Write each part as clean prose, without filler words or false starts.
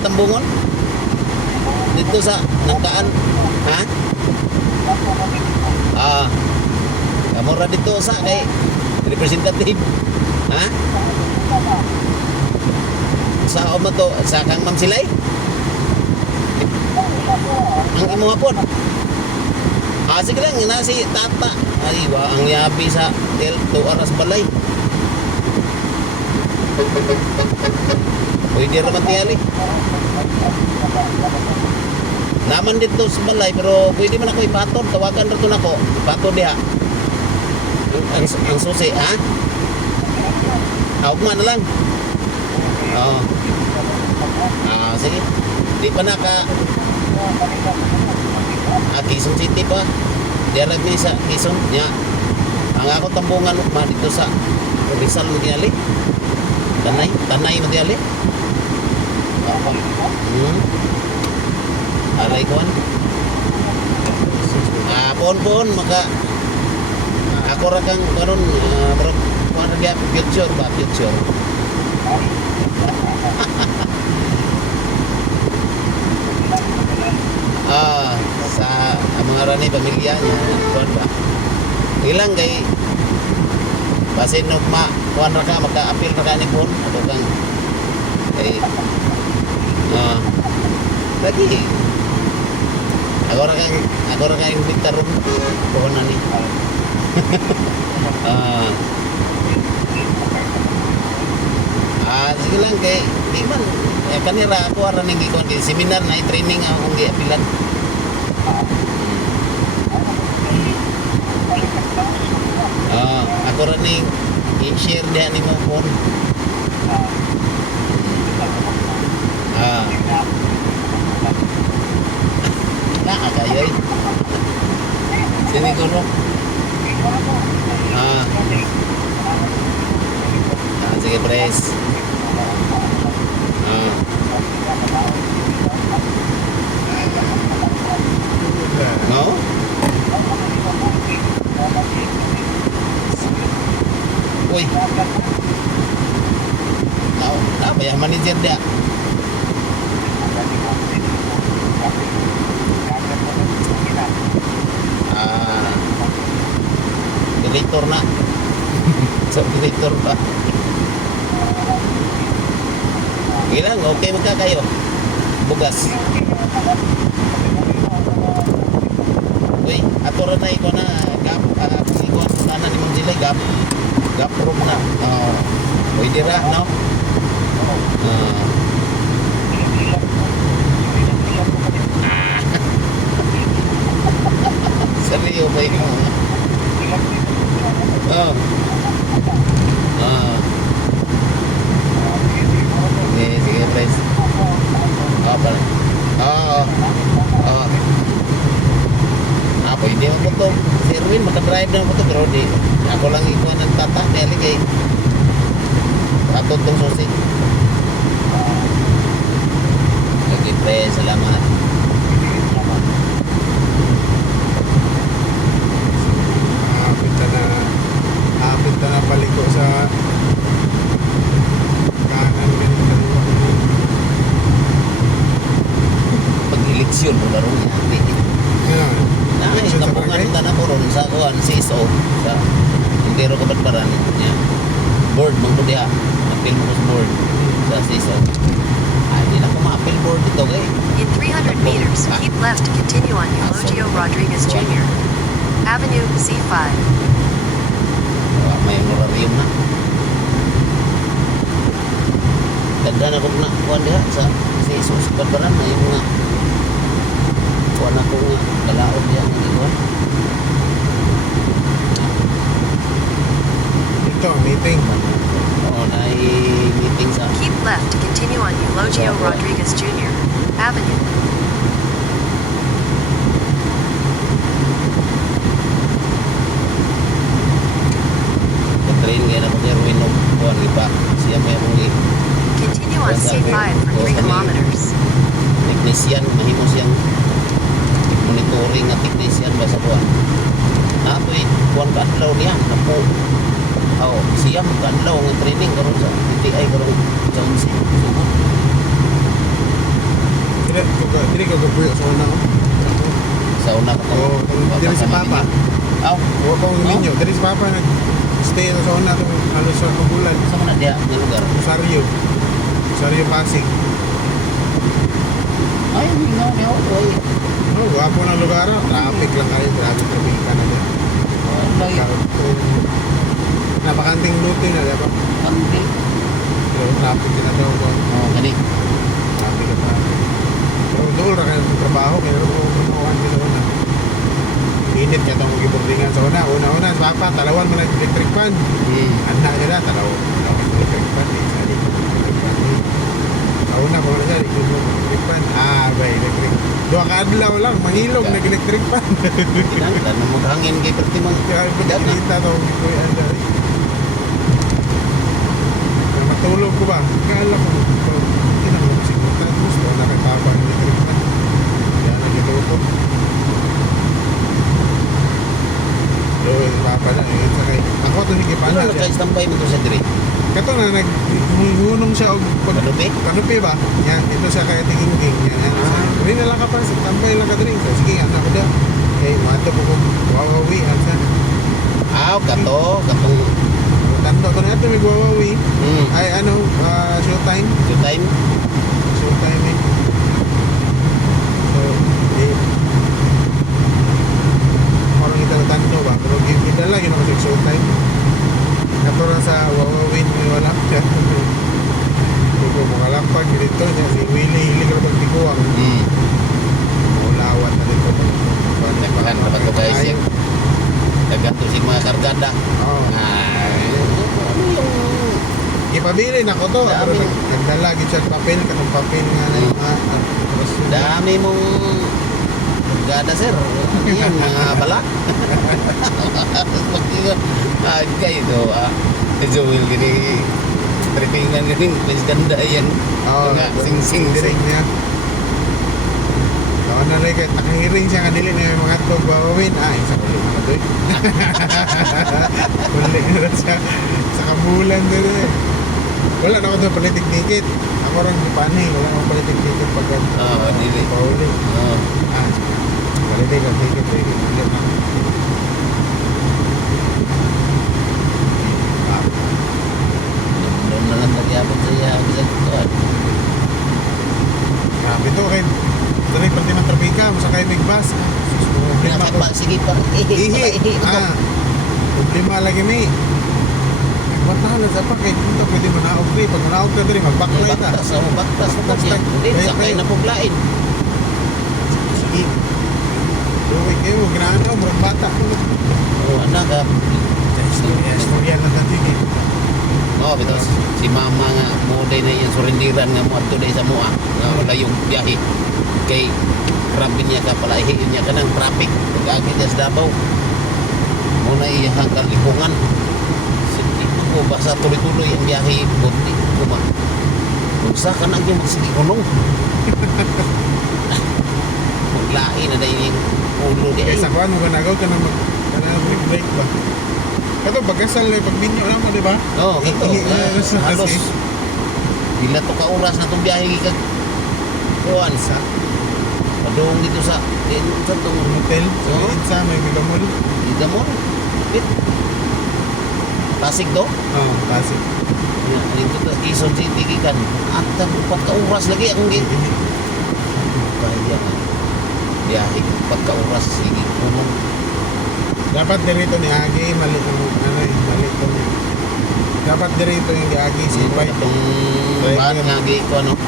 katambungon? Dito sa Nangkaan? Ha? Ah, kamura dito sa kay representative. Ha? Sa mo to, sa kang Ma'am Silay? Ang imo hapon. Ah, sige lang, na si Tata. Ay, wa ang yabi sa 2 oras balay. Pwede raman tiyali. Naman dito sa balay, pero pwede man ako ipatod. Tawagan rin na ako. Ipatod diha. Ang susi, ha? Ugma na lang. Oo. Ah, sige. Di pa na ka Quezon City pa. Diarag ni sa Quezon nya. Ang ako tambungan ugma dito sa Rizal Madiali. Tanay Madiali. Alay ko pon maka ako ra kang karon bro kuan dia future ba future. Sa mga rani pamilya niya kuan ba ilang kay basin no kuan ra ka maka-appeal ra ka ni pon ato kang kay lagi ako ra kang imbita ron kuan na ni sige lang kay di man kanira ako ara ning ikon di seminar na training akong giapilan. Ako ra ning i-share diha nimo phone. Kayoy. Sini kuno. Sige pres. No? Uy. Apa ya manajer dia? Direktur na. So direktur pa. Ilang okay magka kayo. Bugas. Uy, ato ra na iko na gap iko na ni Ma'am Silay gap room na. Pwede ra no? Seryo ba ikaw? Sige, please. Pala. Pwede mo po ito. Si Erwin, makadrive na po ito. Pero di, ako lang ikuha ng tata. Dali kay patod tong susi. Okay, please. Salamat. Apit na paliko sa kanan ganun. Pag-eleksyon mo laro niya. Tampungan kita na po ron sa kuhan, CSO sa Intero Kabadbaran niya. Board, mong diha. Appeal mo sa board sa CSO. Hindi na ko ma-appeal board dito kay. In 300 meters, keep left to continue on Eulogio Rodriguez Jr. Avenue C5. May moratorium na. Daghan ako na kuhan diha sa CSO sa Kabadbaran na yung mga kuhan ako nga kalaod diha ng ikuhan. Ito, meeting. Meeting sa Keep left to continue on Eulogio Rodriguez Jr. Avenue. train kaya na ko kay Erwin og kuhan iba siya may akong Continue on C5 for 3 kilometers. technician mahimo siyang monitoring nga technician ba sa kuhan. Apoy kuhan ka adlaw niya napo. Siya mo ka adlaw nga training karon sa TTI karon sa 11 sugod. dili ko gabuyo sa una. Sa una ko. Oo, dili si Papa. Aw, Huwag ko ninyo. Dili si Papa nag-stay na sa una itong halos sa kabulan. sa mana dia ng lugar. Rosario. Rosario Pasig. Ay, mingaw niya ako. Ay, Oh, gwapo ng lugar. Traffic lang kayo. Traffic ka na dyan. layo. Napakanting luto na, di ba? Hindi. Pero traffic din na daw. Oh, kani. Traffic ka traffic. Pero doon na kayo ng trabaho. Kaya mamuhan ka na una. Init ka itong mag-ibordingan sa una. Una-una, sa Papa, talawan mo na electric fan. Anak nila, talawan electric fan. Isa din electric fan. Sa una, kung wala siya, electric fan. Ba, electric. Dua ka adlaw lang, mangilog, nag-electric fan. Kinanglan mo maghangin kay perti mang Kaya pinakita ito, hindi ko yan dahil. Kaya matulog ko ba? Kala ko, kinang mo kasi kung tapos, kung nakipapa ng electric fan. Kaya nagituto. So, papa na, sakay. Ako ito sige pa Ano na na siya. kay standby mo to sa dire? Kato na, naghunong siya og Kanupi? kanupi ba? Yan, ito siya kaya tingin-king. Yan, rin na lang ka pa, tambay lang ka drink. So, sige, anak ko da. Eh, mato po kong wawawi. Asa? Aw, katong Tando ko na ito, may wawawi. hmm, Ay, ano, showtime. to time. Showtime eh. So, eh, parang kita na tando ba? Pero kita lang yun ako sa showtime. Kato na sa wawawin, may wala siya. Kung makalapag dito niya, si Willie, hilig na pagtikuwang. Hmm. Ulawat na dito. Nagpakan na ba to guys yung nagato si mga kargada. Oo. Ay, ano yung Ipabili na ko to. Dami. Pero nagdala, gitsa papel, katong papel nga na yung mga dami mong kargada sir. Ano yan, mga balak? Agay ito. Joel gini trippingan gini mas ganda yan. Nga, sing-sing Sing diri. niya. So, ano rin, kahit nakahiring siya kanili na yung mga tog wawawin. Isa ko lima na doy. Uli na siya. Sa kabulan din eh. Wala na ako doon politik ticket. Ako rin panay. Wala na ako politik ticket pag Oo, dili. pauli. Oo. Politik ang ticket. Wala na. Doon na lang nagyabot sa iya sa tuwan. Grabe to kay Dari pati man trapika, masakay may bus. Pinakapa, sige pa. Ihi. Problema lagi may. Nagwatahan sa pa kay dito pwede manaog rin. Pag manaog ka rin, mag-backlight ah. Baktas, oh, baktas mo Baktas, siya. tak. Hindi, Kaya sakay kayo. na puglain. Sige. Luwi kayo, ganahan daw, murag bata. Oh, anak ka. Istorya na tatig eh. Oh, betul. Si mama nga mo day na yung surindiran nga mo ato day sa mua. Nga wala yung biyahe. Kay grabe niya ka pala ihiin niya ka ng traffic. Pag-agit niya sa Davao. Muna iyahang kalipungan. Sige ko basta tuloy-tuloy ang biyahe. Bunti kuma. Kung sa ka na yung magsige kunong. Maglain na day yung ulo di Kaya ay. sa kuhan mo ganagaw ka na mag-break ba? Kato, pagkasal na pagbinyo na mo, di ba? Oh, ito. Halos. Kasi, Bila to ka oras na itong biyahe kag kuhan sa padung dito sa sa itong hotel, Oo. sa may Megamall. Ida mo. Bit. Pasig do. Pasig. Dito sa Quezon City gikan. At upat ka oras lagi ang kaya nga. Biyahe upat ka oras sige kuno. Dapat dirito ni Agi, mali mali ko niya. Dapat dirito yung Agi, si Bay. Itong ban nga gi ko ano.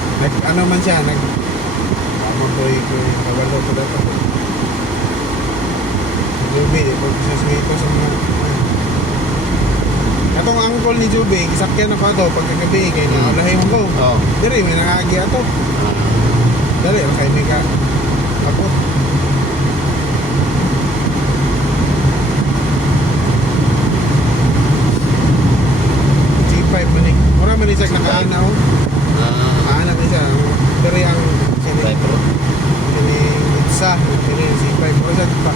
Ano man siya, Ako ko yung kawalo ko dapat. Jubi, pag saswito sa mga... Katong angkol ni Jubi, isakyan ako ito pagkagabi, kaya nakalahay mo ko. Oh. Diri, may nangagi ato. Dali, kaya may ka... Kapot. G5 man eh. Mura man isang nakaanaw. Aanap niya siya. Pero ang Driver. ini itsa, ini C5. Mura siya pa.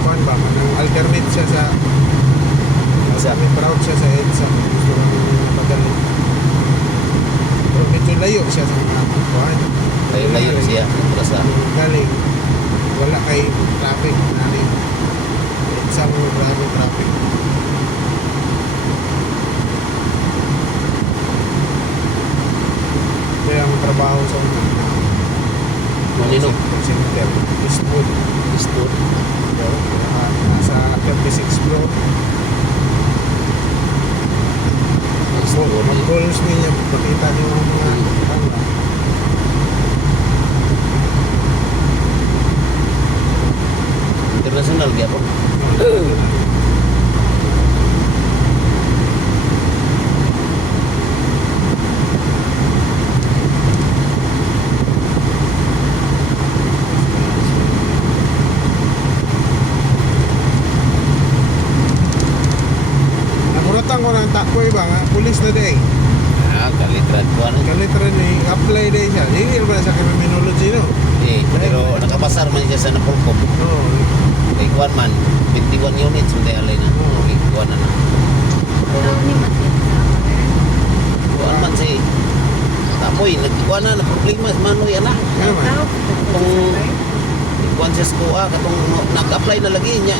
Kuhan ba? Ang alternate siya sa Itsa. may proud siya sa EDSA. Gusto ko napadali. Pero medyo layo siya sa mga kuhan. Layo Layo siya. Terus lah. Galing. Wala kay traffic. Nani. Sa mga grabe traffic. Kaya ang trabaho sa una. Manino. Center. Eastwood. Istod. Nasa 36 floor. Mag-goals niya. Pakita niyo ang mga tanda. Internasional dia pun. Nakuratan ko ng takoy ba nga? Pulis na day. Ah, kalitran kuan. Kalitra ni apply day siya. Hindi naman sa criminology no? Pero nakapasar man siya sa Napolcom. Oo. Kay kuan man 21 units sudah alay na. Okay, kuan na. Kuan man si Tapoy nagkuan na problema sa manoy ana. Ano man? Kuan sa school katong nag-apply na lagi niya.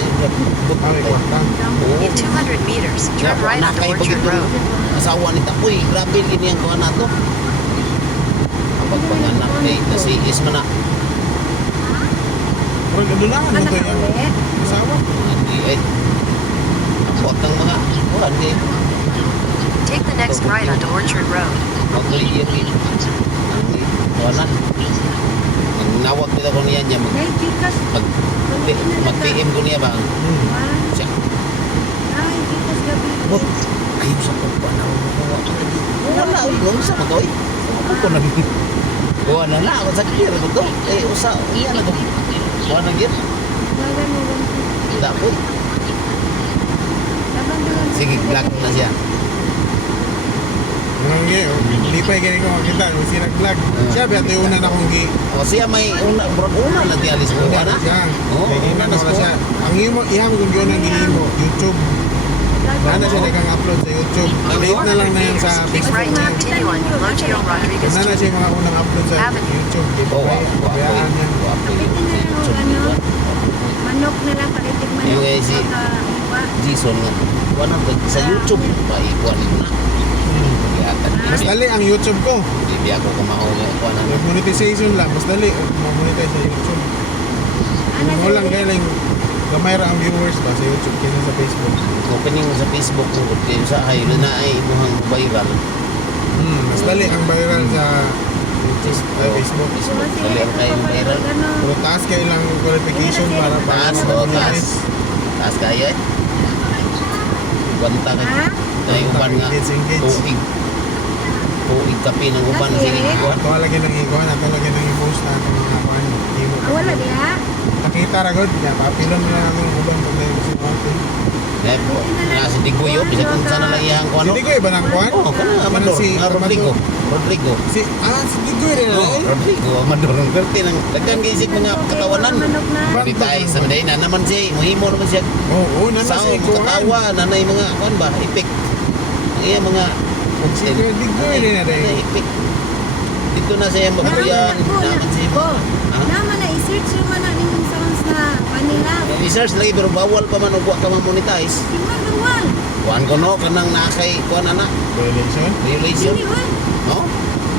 Pare kwarta. In 200 meters, turn right onto Orchard Road. Asawa ni Tapoy, grabe gini ang kuan nato. Kapag panganak kay kasi is man na. Pero gadulangan mo to yung asawa. Hindi eh. Abot ng mga kuan eh. Take the next right onto Orchard Road. Pag-liyan eh. Ang kuanan. Ang nawag nila ko niya mag mag-PM ko niya ba? Siya. Bot, ayaw sa pagkuhan ako makuha ko lagi. Wala, huwag sa magawin. Ako ko nag... Kuha na na ako sa kira ko to. Eh, usa, iya na to. Kuha na gir. Dapat. Sige, black na siya. Lipay ganyan ko makita. Kung siya nag-vlog. Siya biya ito yung una na kong gi. O siya may una na dialis ko. Una Ana? na siya. Oo, Kaya una ina na na siya. Ang iham kung yun ang gihimo. YouTube. Nana siya nagkang-upload sa YouTube. Late na lang na yan sa Keep Facebook. right to continue on Eulogio Rodriguez Nana siya Jr. yung mga unang upload sa Avenue. YouTube. Di ba? Oo, Bayaan niya. Manok na lang palitig manok. Yung si Jason nga. Kuha na sa YouTube. Maikuan mo na. Mas dali ang YouTube ko. Hindi ako kumaho nga. Kuha na. Monetization lang. Mas dali. Ma-monetize sa YouTube. Kung walang galing, gamay ra ang viewers ba sa YouTube kaysa sa Facebook. Opening mo sa Facebook mo. Kaya sa ayo na ay imuhang viral. Mas dali ang viral sa Facebook. Dali ang kayong viral. Pero taas kayo lang qualification para Taas, oo, taas. Taas kayo eh. Banta ka. Kaya uban nga. Tuig. Tuig kapi ng uban. Sige, kuha. Ito lagi nang ikuha na. Ito lagi nang i-post na itong mga kuhan. Wala diha. Nakita ra god. Papilon na namin ang uban pag tayo kasi konti. Kaya po. Nga si Digoyo. Bisa kung sana lang iyang kuha. Si Digoy ba ng kuhan? Oo, kana Amador. Si Rodrigo. Rodrigo. Si Digoy rin Oo, na Rodrigo. Amador. Ang perti ng daghan gisig mga katawanan. Manok na. Hindi tayo sa maday na naman siya. Muhimo naman siya. Oo, nana si Sound, kuhan. katawa. Nanay mga kuhan ba? Ipik. Ang iya mga... Si Digoy rin na rin. Ipik. Dito na siya magbuyan. Naman siya. Ha? Naman na i-search yung mana nimong sounds na Manila. I-search lagi pero bawal pa man ug wa ka ma-monetize. Tingnan duwal. Kuan ko no kanang nakay kuan ana Violation? violation. Dili wal. No?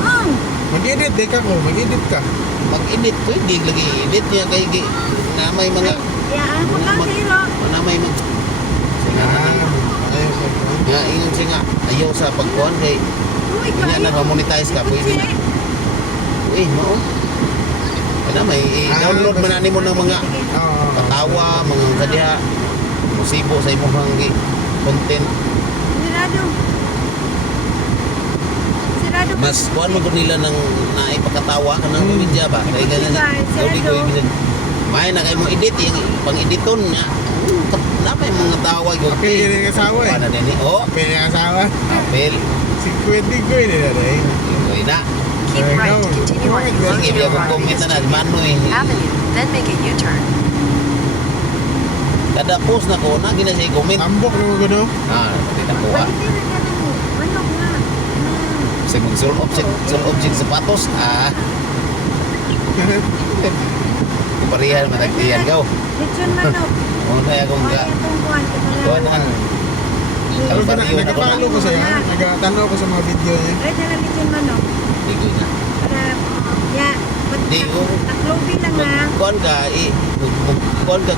Ang. Mag-edit, di ka ko. Mag-edit ka. Mag-edit pwede lagi edit niya kay na may mga Yaan mo lang kiro. na may mga singa Ayaw ko. nga ingon siya nga ayaw sa pagkuan kay Uy, kanya na ma-monetize ka pwede na. Uy, mao. Kana may download man ani mo ng mga Oo. katawa, mga kadiha musibo sa imong content. Sirado. Sirado. Mas kuan mo gud nila ng naipakatawa ka ng media ba kay ganyan Diba, ko ibig may na kay mo edit yung pang editon niya na may mga tawag yung Apel yun yung asawa eh. ano din oh Apel yung asawa. apel Si Digoy rin na rin. ikoy na Keep right to continue on sige Eulogio biya ko comment Rodriguez na Jr. manoy Avenue, then make a U-turn. kada post na ko na gina siya comment Tambok na mga gano. pati na kuha Pwede na ka ng manok na. sig mag sul object sapatos Parihan matagtiyan gaw. Lechon manok. Una akong Ay, ga. itong kuhan. Kuan ang Pero Barbecue na nagkapalo ko sa'yo, nagkatanaw ko sa mga video niya. Ay, dala lechon manok. Digo na. Para, ya, Di ko. taklobi lang na. Kuan ka kuan ka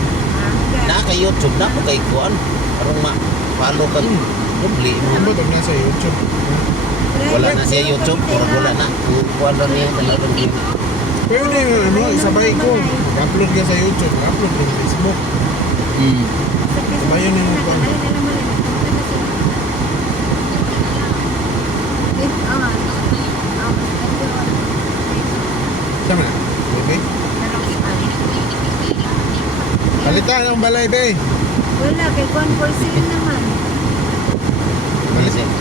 na kay YouTube na po kay kuan. Parang ma-follow ka. Dubli mo. Ano ba ito niya sa YouTube? Wala na siya YouTube, puro wala na. Kuan ron niya talagang din. Pwede ano, isabay ko. Mag-upload ka sa YouTube, mag-upload ko sa Facebook. Sabayan niyo yung kuhan. Sama na? Baby? Palitan ang balay, be. Wala, kay kuhan for sale naman.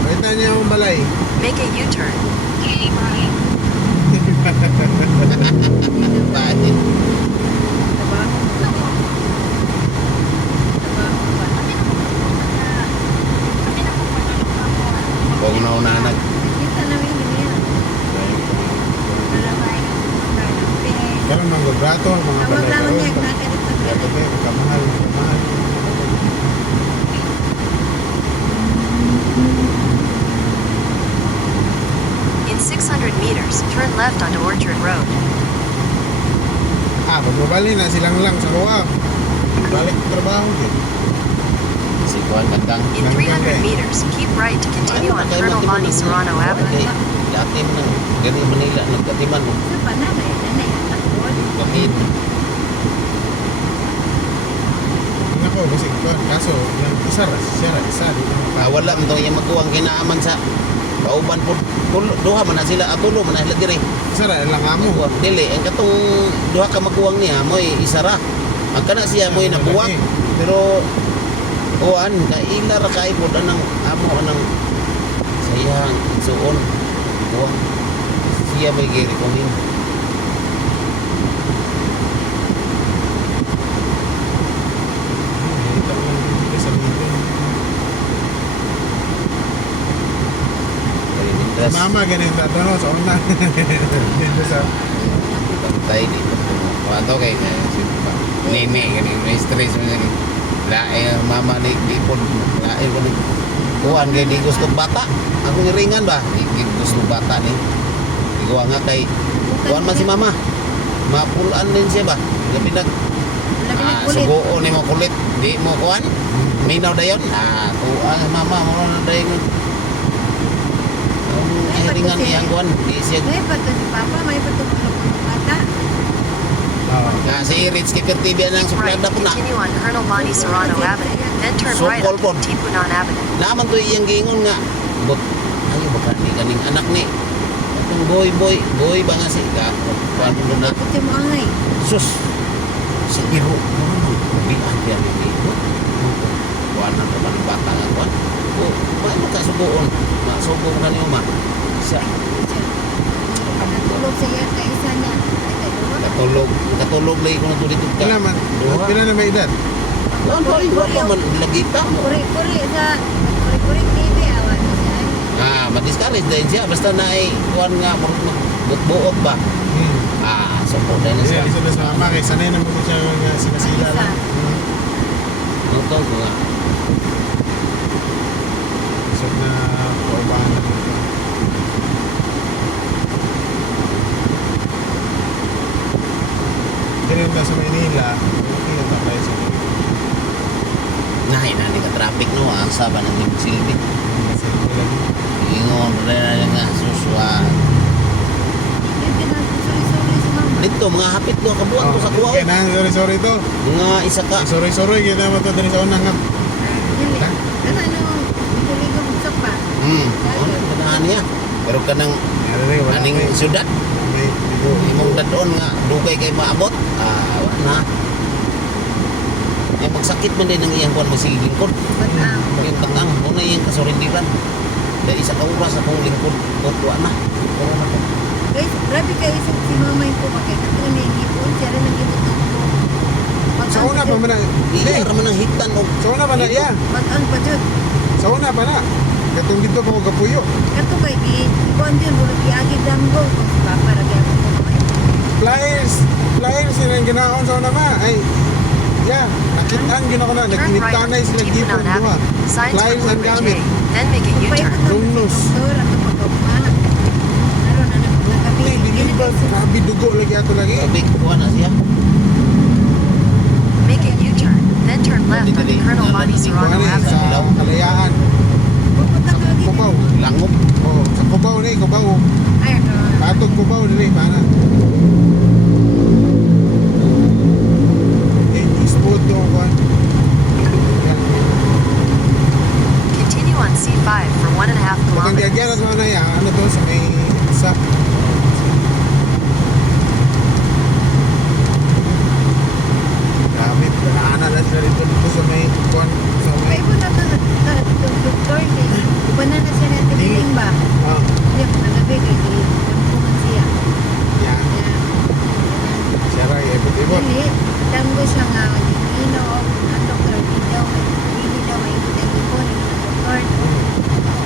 Palitan niya ang balay. Make a U-turn. Bakit? Kung naunanag. Kita namin ganyan. Kalang manggobrato, ang mga Tawag balay. lang niya, Karoon. nakalit Ito, be, magkamahal, magkamahal. In 600 meters, turn left onto Orchard Road. Ah, magbabali na silang lang sa kuha. Balik sa trabaho din. Si kuan bandang. In 300 meters, keep right to continue on Colonel Bonnie Serrano Avenue. Dati mo nang gani Manila nagkatiman mo. Sa panagay, nanay, takot. Bakit? Nako, kasi kuha. Kaso, isa dito. Wala man to yung magkuwang kinaaman sa kauban po. Duha man na sila atulo man na sila diri. Isa lang amo. Magkuwang dili ang katong duha ka magkuwang niya moy isara. Ang kana siya moy nabuwak pero kuan kaila ra kay pod anang amo anang sayang suon kuwang siya may giri kunin. Ito lang dito sa meeting. Kaya nindras Mama, ganun tatanong sa una. Dito sa... tayo dito. Kuwato kay nene ganing may stress mo ganing. Lae mama ni dipon lae ko ni kuan kay di gusto bata. Ako ngiringan ba? Di gusto bata ni. Di ko nga kay kuan man si mama. Mapulan din siya ba? Gabi nag Kulit. sugo ni mo kulit. Di mo kuan. Minaw dayon. Kuan mama mo na dayon. Ang hiringan niya ang kuan. Di siya May pato si Papa, may pato ko ng bata. si Rich Kicker TV nang Keep right suplada to po na. continue on Colonel Bonnie Serrano Avenue. Then turn So, right onto Colbon. Tipunan Avenue. Naman to iyang gingon nga. But ayo ba kani kaning anak ni? Atong boy ba nga si ka? Kuan mo na. Puti mo angay. Sus. Si Iro. Di aja ni Iro. Kuan na man bata nga kuan. O, paano ka subuon? Masubo ka niyo ma. Sa Tulog sa iya kay isa niya. katulog lagi ko na to dito ka. Pila man? Pila na may edad? Kuan ba iwa pa man lagita mo. Kuri-kuri sa... Kuri-kuri TV, awan na siya. Ma-discourage din siya basta na ay kuan nga buot ba. So po din Kasi siya. isa na sa mama, kaya sanay naman siya nga sila-sila Isa. lang. Notong ko nga. Isip na kaubahan na ito. Ganun na sa Manila, okay na tayo sa Manila. Nahay na ni ka traffic no ang saba ng Team Silvi. Kasi nila Ingon rin nga suswa. Hindi na sorry si Mama. Dito mga hapit do kabuang ko sa kuwaw. Kaya na, sorry to. Mga isa ka. Sorry, kita mo ito dali sa unang nga. Dili. Ano, tuligo mo sa pa. Ano kanahan niya. Pero kanang Wala aning kay- syudad may dito. imong dadon nga dugay kay maabot. Wala na. Ay magsakit man din ang iyang kuwan masig lingkod. Batang. Yung tatang muna yung kasurindiran. Dahil isa ka oras akong lingkod. Tuwa na. Tuwa na ko. Guys, grabe kayo si Mama yung pumakay. Ito na yung ipon. Siya rin ang ipon ko. Sa una pa man na. Iya raman ang hitan og Sa una pa na, iya. Batang pa dyan. Sa una pa na. Katong dito pa ko kapuyo. Kato kay di. Ipon dyan. Bulat iagid damgo. Kung si Papa, lagyan mo ko. Flyers. yung ginaon sa una ma. Ay, yeah. Nakitaan gina ko na. Turn right Nagkinitanay onto sila gipon Tipunan duha. Avenue. Signs for Clients ang Blue Ridge gamit. A. Then make a U-turn. Lumnos. Doktor, ato pagkaupahan. Naroon na nagagabi. Ay, dilibar. Grabe dugo lagi ato lagi. Big kuha na siya. Make a U-turn. Then turn left onto Colonel Body Kuha Serrano ni Avenue. sa Kalayaan. Pupunta ka lagi. Kubaw. Langop. Oo, sa Kubaw ni, Kubaw. Ay, ito. Katog Kubaw dili para. Sport yung kuha. Continue on C5 for 1.5 Kung diagyan kilometers. at mga yan, ano to sa may sa grabe, pinaanan na sila dito sa may kuhan sa may May iba na doktor. Iba na siya natin biling ba? ah, Hindi, nagabi kay Lampungan siya. yan, siya rin, ibot-ibot. Dili, tanggo siya nga. Ino, ang doktor, hindi daw may ikot ang doktor.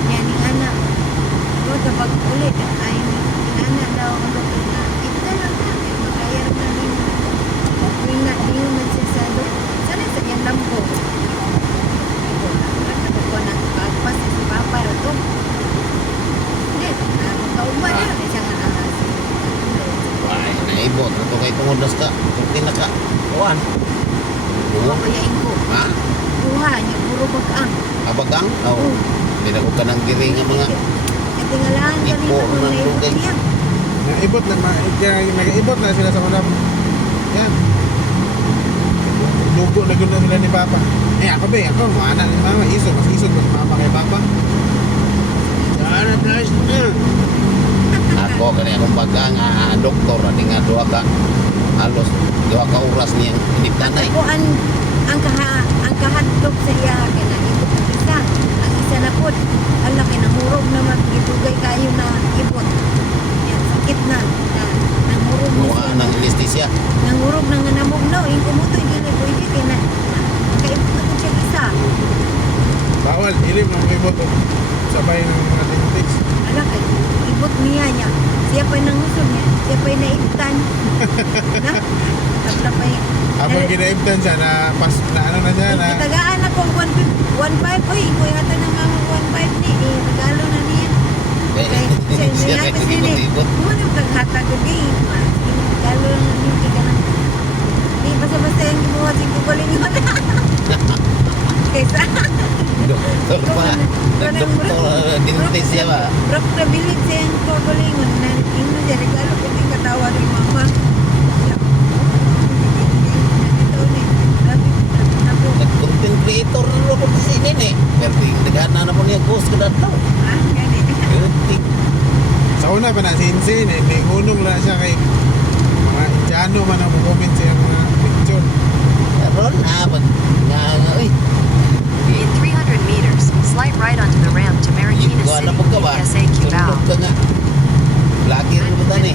Yan yung anak. Pero kapag ulit, ay yung anak daw ang doktor na, ito lang na, magkayar na rin. Yung na, di yung magsasado. Sana sa niyang lampo. Ito na, nagkakuha na pagpas si Papa ito. Hindi, magkauban na lang siya nga Ay, naibot. Ito kay tungodas ka. Kunti na ka. Kuhan. Kuha ko yain ko. Ha? Kuha niya, puro bagang. Abagang? Oo. Hindi na ko ka ng giring nga mga Katingalahan ka rin Ipo, ako na nandun ibot kay- niya. Naibot na, nag-ibot na sila sa unang yan. Lugo na gano'n sila ni Papa. Eh ako ba, ako, maana ni Mama, isog, mas isog mas Mama kay Papa. Sana blast na. ako kani akong bagang doktor ani nga duha ka halos duha ka oras niyang iniptanay. Ako ang kahadlok sa iya kaya ibot ang isa. Ang isa na po, ala kinahurog naman gitugay kayo na ibot. Yan, sakit na. Nangurog na Kuha siya. ng anesthesia. Nangurog na nga namugnaw. Yung kumutoy, hindi pwede kaya na kaibot na po siya isa. Bawal, ilim ng ibot. Sabay ng mga tinitiks. Ala kay ibot niya. Siya pa nangusog niya. Siya pa naibtan. Na? Tapla pa yung Habang ginaibtan siya na pas na ano na siya na tagaan ako 1.5. Uy, kuya ata ng mga 1.5 ni. Regalo na niya. Kaya siya kay ibot-ibot. Ano kaghatag ko di? Regalo na niya. Kaya na. Di basta-basta yung gibuhat yung kukuling mo na. Kaysa. Doktor pa. Doktor dintis siya ba? Brok na bilit siya yung kukuling mo na. Ino siya regalo ko di katawa rin mama. Ito ni. Ako. Nag-content creator na po si Nene. Pero tingnan na po niya ghost ka daw. Gani. sa una pa na sinsin eh, may unong lang siya kay mga Indiano man ang comment sa mga picture. Ron pag nga uy. In 300 meters, slight right onto the ramp to Marikina Ikaw na City, po ka ba? PSA Cubao. Tulog ka nga. Vlogger mo ba ni?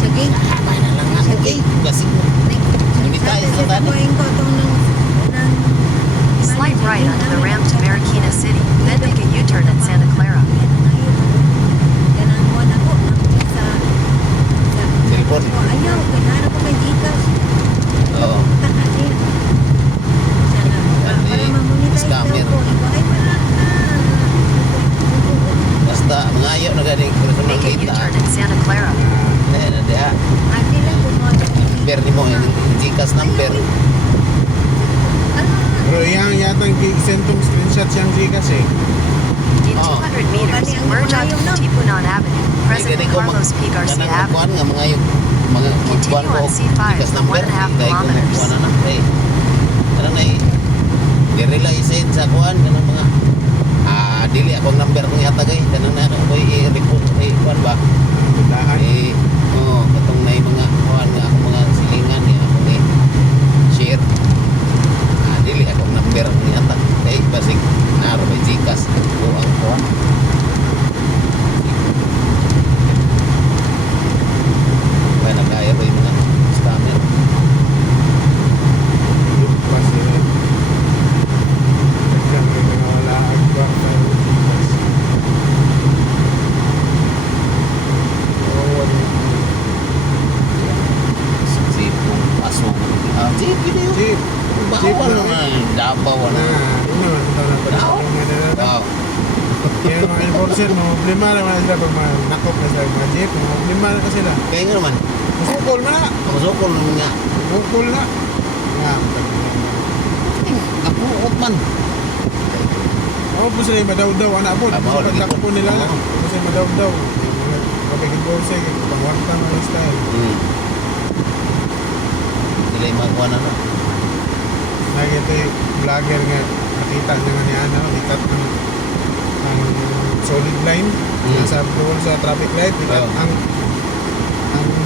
Sige. Habay na lang ako kay. Kasi monetize na tani. Slight right onto the ramp to Marikina City, then make a U-turn at Santa Clara. Cellphone. Ayaw, kailangan ko kay Gcash. Oo. Taka din. Sana, para mamonetize daw Scammer. ko. Ay, wala na. Basta mga ayaw na galing personal Make a kita. U-turn at Santa Clara. Ayan na diha. Ate lang kung mo. Number ni mo, yung Gcash number. Pero yang yatang sentong screenshot siyang Gcash eh. In 200 meters, merge onto Tipunan Avenue, President Carlos P. Garcia Kanang Avenue. kuan nga mga kuan Continue ko. on C5 Gcash for number. 1.5 Kaya kung kilometers. kuan na eh. Kanang na i-realize sa kuan kanang mga dili akong number kong ihatagay. Kanang na ako i-report kay kuan ba. Dahan. Katong na mga kuan nga ako mga silingan niya ako ni share. Dili akong number kong ihatag. Kay basig naro may Gcash ko ang kuan. Kaya nagaya ko yung mga scammer. Pas nila. Nagkang may nawala ang kwarta ng Gcash. gini yun. Jeep. Bawal naman. Dabaw Nah, na. ini mah ito na pala. Daw. Daw. Kaya mga enforcer, mga problema naman sila pag mga nakop na sila mga jeep, mga problema na kasi sila. Kaya nga naman. Masukol man na. Masukol naman nga. Masukol na. Nga. Ako, Otman. Ako po sila yung madaw-daw, anak po. Ah, Sa bawal, pagtakpo lagi po. nila na. Oo. Ako sila madaw-daw. Kapag enforcer, pangwarta na yung style. Sila yung magawa na no. Lagi ito yung vlogger nga, nakita niya nga ni Ana, ikat ang solid line, nasa doon sa traffic light, ikat Oo. ang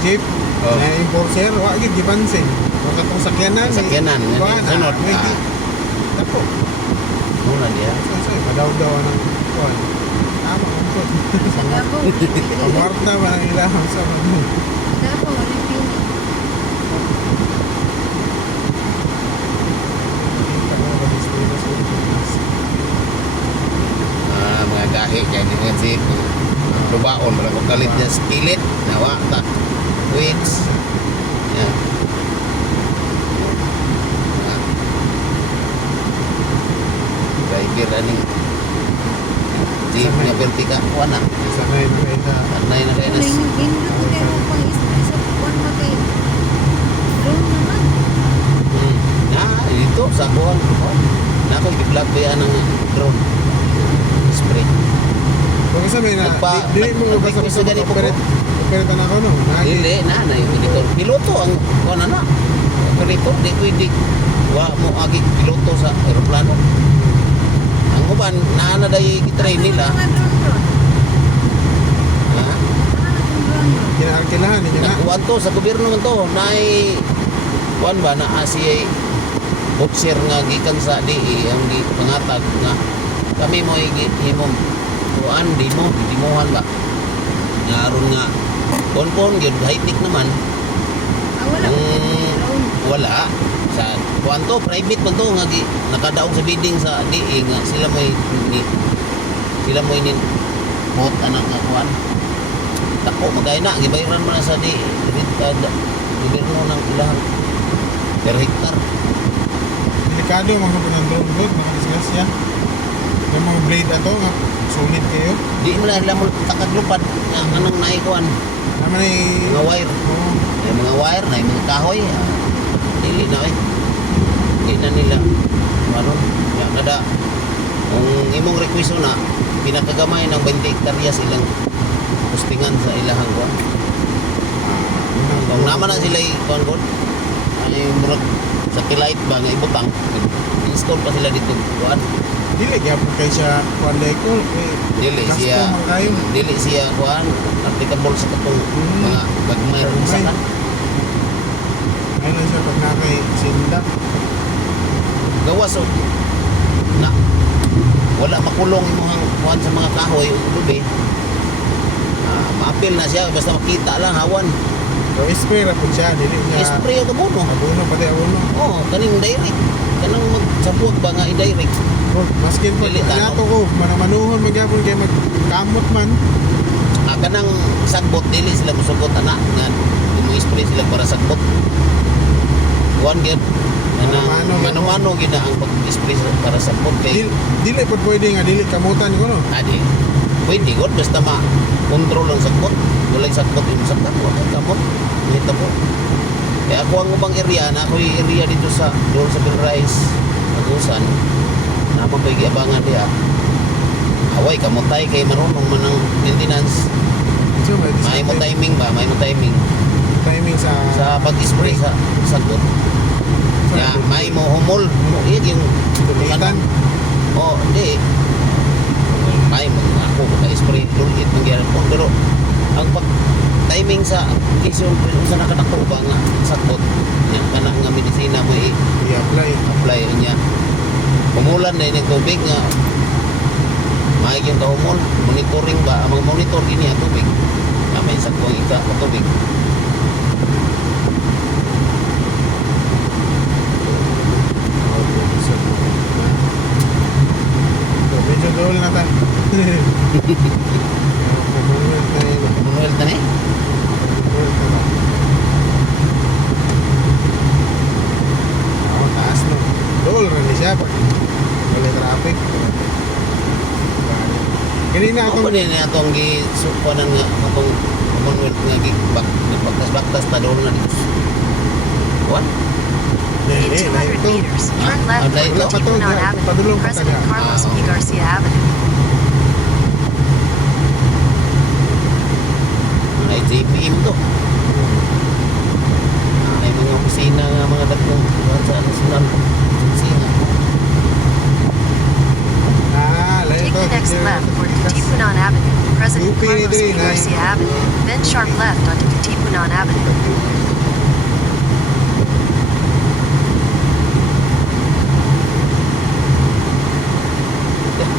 jeep, Oo. na enforcer, wagid gipansin. Wag katong sakyanan. Sakyanan, Kuhaan, sunod. wait, Dako. Muna dia. So, madaw-daw ng kuhaan. Tama ang po. Sa Gabo, Pangwarta ba ang ilang sa mga. Gabo, Pilipino. Mga gahi kaya dengan si lubaon wala ko kalit niya skillet nawa ta weights ya driver aning jeep Sanay. nya vertika kuana Sanay na kayo na. anay na kaya nas Hindi ko tayo pang-isip sa kuwan mo kay drone naman. dito sa kuan na ako i-vlog ba yan ng drone spray Kung sa may na, Nagpa- dili mo ba nag-request sa na ganito po? operate na ako no? Hindi, na yung piloto. Piloto ang kuan na. Piloto, di pwede. Wa mo agi piloto sa aeroplano. Ang uban, naana dahi gitrain nila. Mga drone. Ha? Drone. Kinaarkilahan ninyo na. Nagkuhan to sa gobyerno man to. Naay kuan ba na asi boxer nga gikan sa DE ang di pangatag nga kami mo himong kuan di mohan ba. Nga aron nga pon gyud high-tech naman. Wala ko drone. Wala sa kuanto private man to nga nakadaog sa bidding sa DE nga sila mo ini mot anak nga kuan tako magay na gibayaran man na sa DE gobyerno ng ilang per hektar Delikado mga ng drone road, mga disgrasya. Yung mga blade ato nga sulit kayo. di mo na sila mo takaglupad nga anong naikuan Naman ay mga wire Oo. yung mga wire na yung mga kahoy dili na di na nila maron ya kada kung imong request na pinakagamay ng 20 hektarya silang postingan sa ilahang kuan. Kung naman na sila kuan kuan ay murag satellite ba nga ibutang install pa sila dito kuan Dili gyapon kay siya kuan day ko. dili Gasto siya man kayo. dili siya kuan applicable sa katong mga gagmay ron sa kan Ayun siya pag nakay sinda. gawas o na wala makulong imong kuan sa mga kahoy o lubi maapil na siya basta makita lang hawan So spray ra pud siya dili niya. spray ang abono Abono pati abono. oh kaning direct kanang magsabot ba nga i-direct Oh, maskin po Dili ta, nato ko manamanuhon magyapon kay magkamot man. kanang sagbot dili sila musugot ana nga mo spray sila para sagbot kuan gyud Mano-mano, mano gyud na ang pag-spray para sagbot kay Dili pud pwede nga dili kamutan ko no. adi pwede god basta ma-control ang sagbot walay sagbot yung saktan walay kamot nito po kaya ako ang ubang area na ako yung area dito sa doon sa Bilrais Agusan na mapag-iabangan diya away kamutay kay marunong man ng maintenance So may mo timing ba may mo timing timing sa sa pag-spray sa sagbot ya may mo humol yung Dulitan. oh hindi may mo ako ka-spray lulit ng gyara po pero ang pag timing sa kisyon sa nakadako ba nga sagbot nya kana nga medisina mo i-apply. i-apply niya umulan na yung tubig nga may yung kahumol monitoring ba ang mga monitor gini ang tubig may saktong ika o tubig So medyo dool na ta. Commonwealth na yun. Commonwealth na ni Commonwealth na. din na itong gisukuanan nga itong Commonwealth nga baktas-baktas ta doon na dito. Kuan? In 200 meters, turn left Ay, on Katipunan Avenue, President Carlos P. Garcia Avenue. Ay, JPM to. Ay, mga opisina nga mga dagkong sa nasunal. Opisina. Layo Take to. the next left for Katipunan Avenue, President UP Carlos P. rin, ay. Garcia Avenue, then sharp left onto Katipunan Avenue.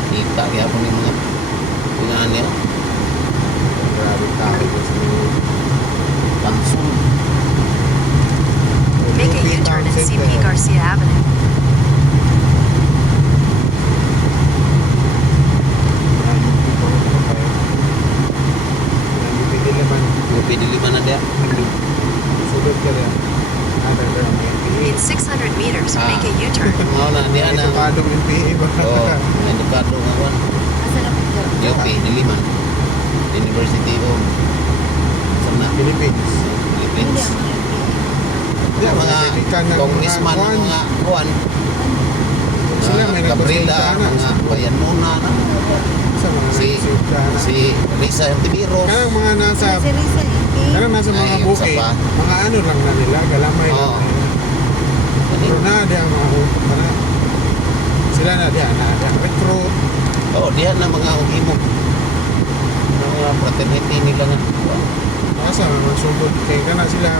Kita kaya po yung mga ano yun. Grabe tao ko sa Pansul. Make a U-turn at CP Garcia Avenue. UP Diliman na dia. Sudot ka rin. In 600 meters, make a U-turn. Mga na dia na. Edukadong NPA ba? Oh, edukado nga kuan. Asa na po dyan? UP Diliman. University of sana Philippines. Hindi Philippines. ang mga Dia mga congressman mga kuan. Sila may Gabriela, nagpasensya na. mga bayan muna na. Sa mga Si nagpasensya na. si Risa Antiviros. Kanang mga nasa Si Risa, hindi. kanang nasa mga Ay, buki, usa pa. mga ano lang na nila, galamay lang Oo. nila. Pero na di ang mga para sila na di ang recruit. Oh, dia na mga uhimog. Mga fraternity nila nga. Asa mga sugod kay kana sila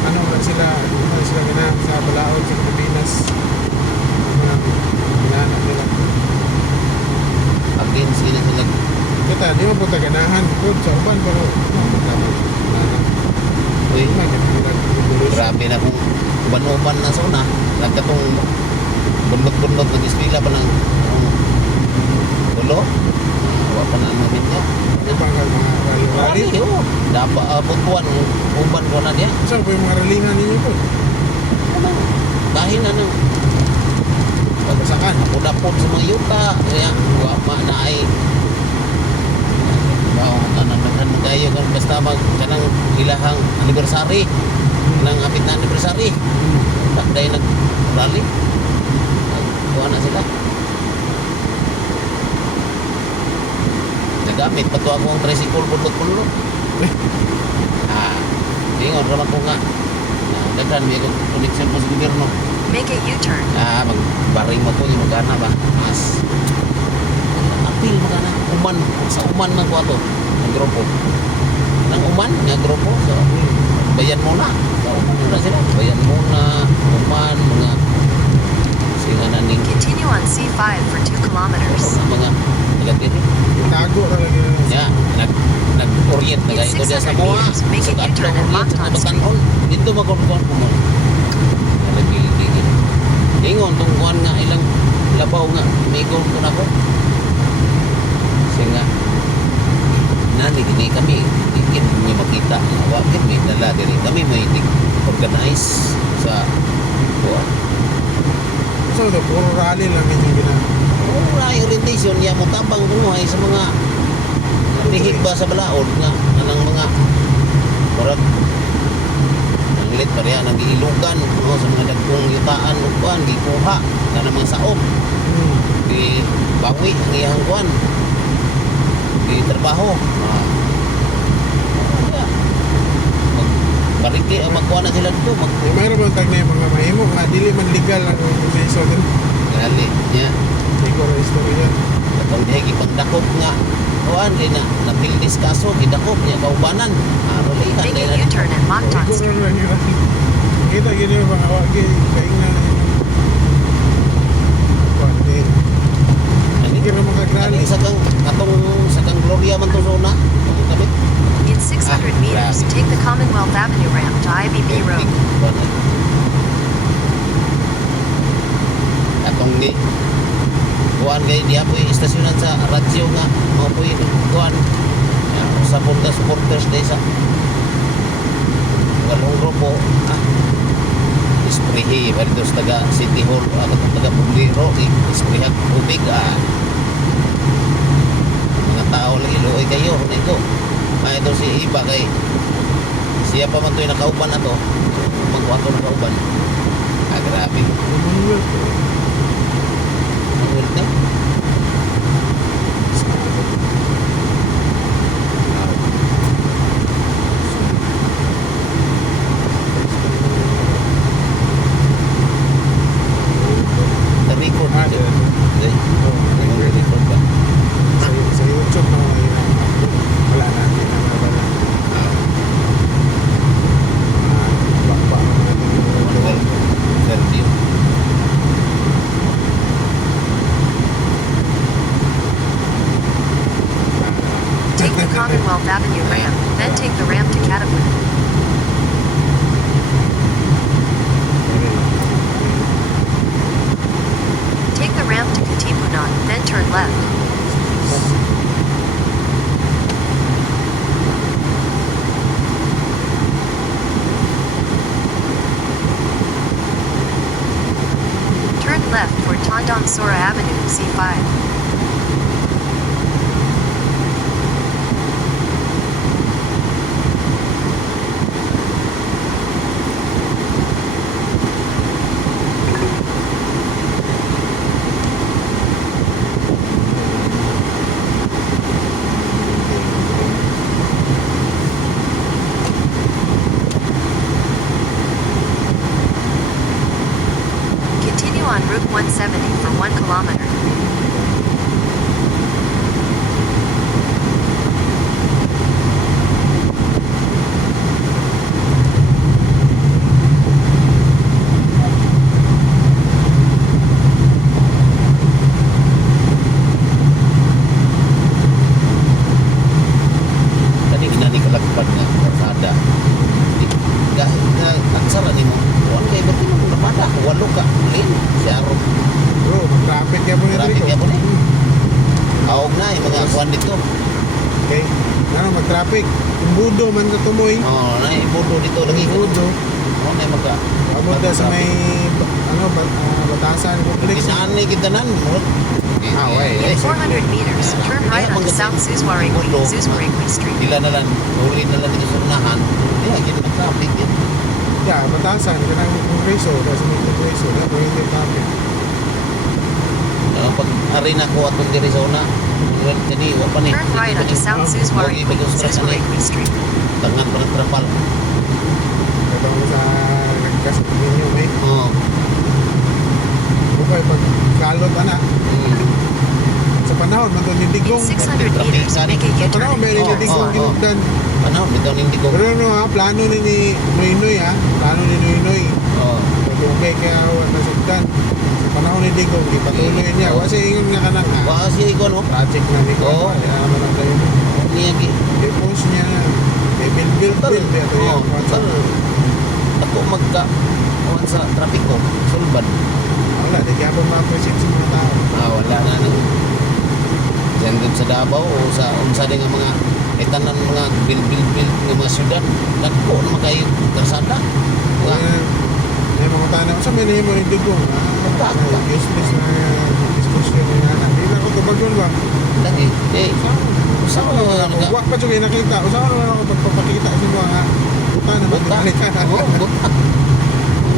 ano sila kana sa balaod sa Pilipinas. Mga inanak nila. Again sila sila. Kita di mo punta ganahan kung sa uban pero Uy, grabe na kung uban-uban na suna. Nagkatong bundot-bundot ng eskwela pa ng ulo. Wala pa na namin niya. mga rally. Rally, oh. Dapat butuan, uban ko na niya. Saan po yung mga ralingan ninyo po? Dahil na nang Pagbasakan. pudapod sa mga yuta. Kaya, wapa na ay ano kayo kan basta mag kanang ilahang anniversary nang apit na anniversary takday nag rally kuha na sila nagamit pa to akong tricycle bulot-bulot ingon raman ko nga na daghan may akong connection po sa gobyerno Make a U-turn. magbaring mo ko yung magana ba mas apil magana uman sa uman ng kuwato ng grupo ng uman nga grupo so bayan muna sa uman muna sila bayan muna uman mga sila naning Continue on C5 for 2 kilometers. mga taga-tiri Itago na lang yun. ya nag-orient na kayo diya sa mga Make a U-turn at Mactan Street. dito magkukuhan ko mo nalagigigil ingon tong kuhan nga ilang labaw nga may ko na ko kasi nga nani gini kami tingin nyo makita wakit may dala diri kami may organize sa kuhan So, puro rally lang yun yung ginagawa. ay orientation ya mo tabang kumuhay sa mga tihig ba sa balaod nga anang mga murag ang lit pa riyan ang giilugan no, sa mga dagkong yutaan ug kuan gikuha na mga saom di bawi ang iyang kuan di trabaho bariki ang magkuha na sila dito mag Mayroon bang tag na yung mga mahimo nga dili man legal ang organization din. gali niya Hindi ko rin istorya. katong dihay gipagdakop nga kuan di na napildis kaso gidakop niya kaubanan ralihan Make dahil a U-turn at Mactan Siguro Street. lang yun. Kita gini yung mga wagi kaingan. Kuan di. Hindi ka makagrali. sa kang Gloria man to zona kami In 600 meters, take the Commonwealth Avenue ramp to IBB Road. atong ni kuan kay diha po istasyonan sa radyo nga mo po kuan sa punta supporters day sa walong grupo isprehi barito sa taga City Hall taga Bumbiro isprehi ubig mga tao lagi luoy kayo nito. Ay ito si Iba kay siya pa man to yung nakauban na to. Magwato nakauban. Ah, grabe. Ang ulit na. Na-record na siya. Okay. Na-record ba? Sa YouTube na wala na. Hindi na wala. Bakba na natin. Interview. Take the Commonwealth Avenue ramp, then take the ramp to Catapult. Take the ramp to Katipunan, then turn left. Turn left for Tandang Sora Avenue, C5. Continue on Route 170 for 1 kilometer. Kani ginani kalagpad nga pasada. Dahil aksara nimo. Kuan kay ba't mo napada? Walo ka. Lin. Si Aaron. Bro, mag-traffic ka mo yun Traffic dito. ka po na. Aog na yung mga kuan dito. Okay. Ano, mag-traffic. Kung budo man sa tumoy. Oh, na ibudo dito lagi. Budo. Oh, na magka. Abot na sa may batasan complex. Kinani kita nan. wait. In 400 meters, turn right onto South Suswaringui Street. Dila na lang. Huli na lang dito sa unahan. Yeah, gina na traffic yun. Yeah, batasan. Kanang kongreso. Kasi may kongreso. Dito hindi traffic. Pag arena ko atong diri sa una. Kani, wa pa ni. Turn right onto South Suswaringui Street. Tangan pa ng trapal. Ito mo sa nagkas ninyo, may. Oo. Bukay pag kalot, ana. Sa panahon, man doon yung In digong. 600 meters, make a Sa U-turn panahon, may and yung enter digong oh. ginugdan. Ano, bitaw ning digong. Pero ano ha, plano ni Noy ha. Plano ni Noy. Oo. Pag-ugay kaya nasugdan. Sa panahon ni digong, ipatuloy niya. Kasi ingon nga ka na nga. Wa siya ikon oh. Project na ni ko. Oo. Kaya naman ang tayo. Niya gi. I-post niya. Build. Ito Oo. yung WhatsApp. Ako magka awan sa traffic ko. Sulbad. Wala, di kaya pa ma-appreciate sa mga tao. Wala na nang diyan dun sa Davao o sa unsa din nga mga itanan mga bil ng mga syudad. Dagko naman kayo karsada. Nga. May mga tanong, sa may nahimo yung digong. Useless na discussion na yan. Hindi na ako tubagon ba? Lagi. Sa Usawa naman ako. Huwag pa siya nakita. Usawa naman ako pagpapakita sa mga buta na buta. magkakalitan. Oo, buta.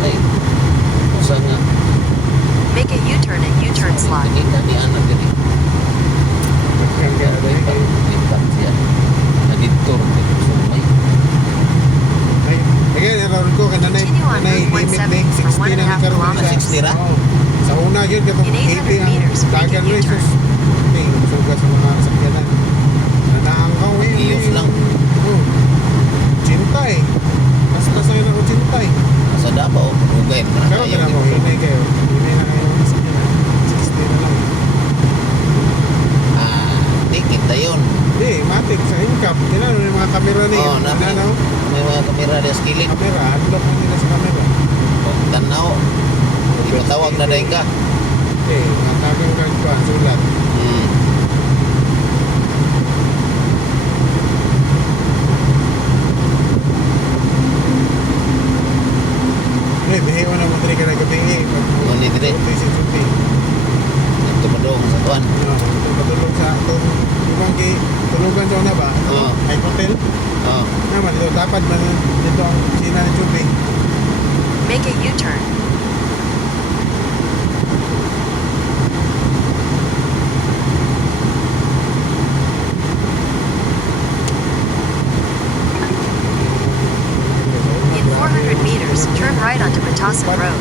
Ay. Usa nga. Make a U-turn at U-turn slot. Kita di anak diri. Kaya kaya dahil Lipat siya. Naditor. Sumay. ay, again, around ko, kananay, Continue on Route limit 170 for 60 na 1.5 karon kilometers. 60 ra? Oo. Sa una yun, katong In 800 ang meters, make a dagan U-turn. races. Suga sa mga sakyanan. Nanaangkaw eh. Iyos lang. Oo. Chintay. Mas nasaya na ko chintay. Sa Davao, ugay na Pero kayo. tira mo, hinay kayo. Hinay na kayo sa sakyanan. 60 na lang. Tikit na yun. Hindi, matik sa income. Tinano yung mga kamera na yun. Oo, namin. Tinano, May mga kamera na sa kilid. kamera. Unlock mo nila sa kamera. Tanaw. Ipatawag na dahil ka. Okay, mga kamera kang pa, sulat. Uy, bihiwa na mo tali ka na gabi eh. Ano ni dire? Suti. Ito man dong sa kuan. Patulog sa itong ibang tulugan sa una ba? Oo. Ay hotel. Oh. Naman dito dapat man dito ang sina ni Chubing. Make a U-turn. In 400 meters, turn right onto Batasan Road.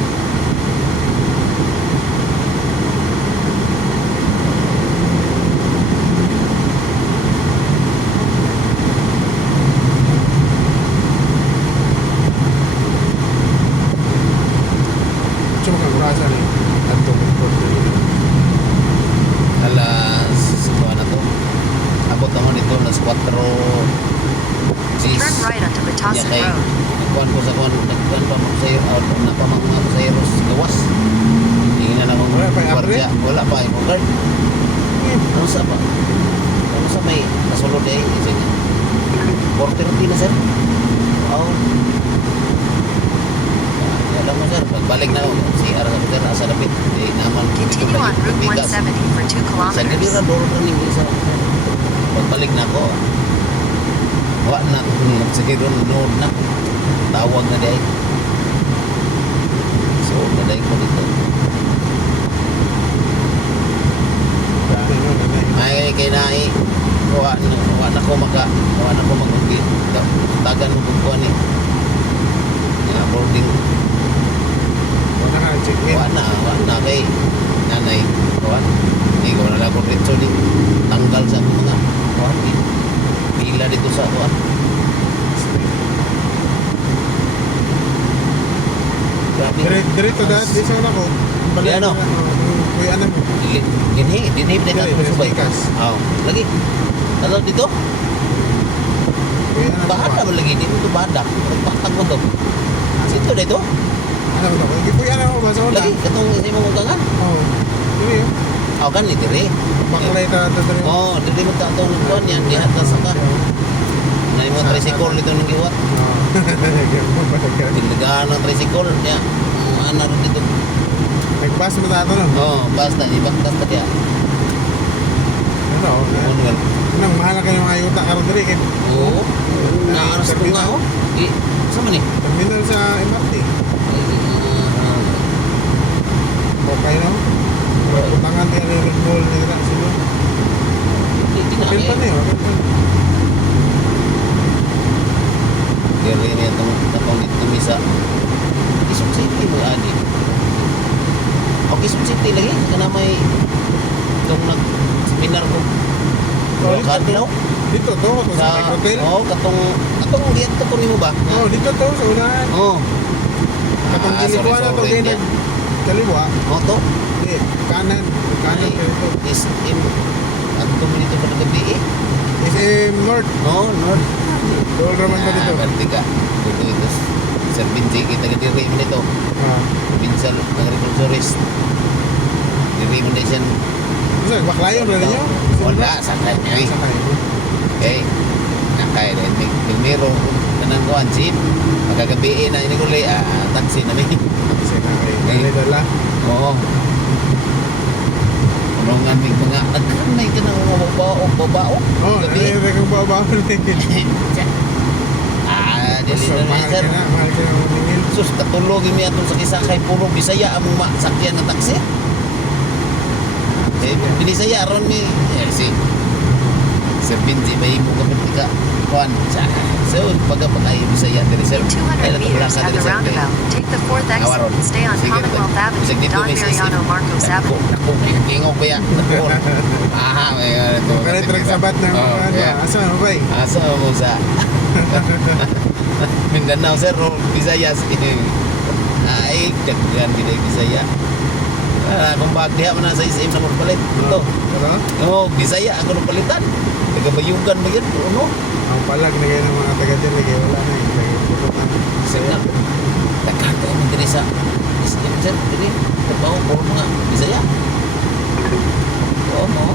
Cuma kang kurasa ni Anto Bukod. Alas kuan na to. Abot naman dito alas 4. Turn right onto Batasan Road. Kuan ko sa kuan, nagkuan pa mo sa iyo, napamang ako sa iyo sa gawas. Hindi na lang Wala pa yung gwardiya. Wala pa yung guard. Ano sa pa? Ano sa may nasulod ay isig. 40 na sir. Oh. Alam mo sir, pagbalik na ako, si Arasal sir, asa lapit. Di naman. Continue on Route 170 for 2 Sa kilometers. ganira, doon na ning isa. Pagbalik na ako, wa na, sige doon, nood na. Tawag na day. So, naday ko dito. Ay, kay nai. Wa na ko mag-ubi. Tagan mo ko ni. Ya, boarding. Wala ka check-in. Wa na kay nanay. Kuan. Hindi ko na lang ko dito ni. Tanggal sa akong mga kuan. Pila dito sa kuan. Grabe. Dirito dahil di sa una ko. Di ano? Kuya anak mo. Dinhi din Dili, ako subay. Pikas. Oh, lagi. Ano dito? Kuya anak mo. Bahada mo lagi dito to bahada. Patag mo to. Sito dito. Ano ba ito? Kuya anak mo ba sa una? Lagi katong sa imong kangan. Oo. Dili yun. Aw kan ni dire. Baklay ta dito. Oh, dili mo ta tong kuan yan di atas ka. Na imong tricycle dito ning giwat. Tinagaan ng tricycle niya. Ano rin dito. Nagbas mo tato no? Oh, basta ibang basta dia. Ano? Manuel. Nang mahal ka yung mga yuta karon diri kay Oo. Naaras ko nga oh. Di sama ni. terminal sa MRT. Okay no? Putangan dia ni Red Bull ni Rak sila. Di na Kapil pa eh. niyo, kapil pa. Dili ni atong dito misa. Isip City mo adi. Okay, Isip City lagi kana may itong nag-seminar ko. Oh, Kan dito. Dito to, to sa sa hotel. oh katong diyan to nimo ba? Oh, dito to sa unahan. Oh. Katong gilikuan na to din kaliwa. Oh to. Di, kanan. Kanan Ay, kayo to. is in ato mo dito pa gabi eh. SM North. No, North. Doon naman ka dito. Berarti ka. Dito. Sir Binzi, kita ka diri mo nito. Ah. Pinsal, agriculturist. Diri mo na siya. Bisa, baklayon rin niyo? Wala, sakay niya eh. Sakay. Okay. Nakay rin. Primero, kanang ko ang jeep. Magagabiin na iniguli, taxi na may. Sakay. Dali-dala. Oo. Kulungan may mga nagkanay ka ng babao. Oh, nalirek ang babaw rin. Dili So, na rin, mahal sir. ka na maningil. Sus, katulogin mi atong sakay puro Bisaya among masakyan na taxi. Eh, Bisaya aron mi. Si Sir Binzi may mo kapit ka kuan. So, pagkapatay Bisaya diri sir. In 200 meters at the roundabout, take the 4th exit and stay on Commonwealth Avenue, Don Mariano Marcos Avenue. Ako, ingog ba yan? Aha, may ito. Kalitrag sabat ng Oh, ano. yeah. Asa mo ba? Asa mo sa Mindanao sir, o Visayas. Ay, daghan gid Bisaya. Kung bagdiha man na sa SM na palit. Ito. Pero, Oh, Bisaya ako nang palitan. Tagabayugan ba yun? Ano? ang palag na kayo ng mga taga dyan, lagi wala na eh. Lagi puro na. Sir na. Nagkakay mo diri sa SM sir. Diri. Trabaho ko mga Bisaya. Oo mo.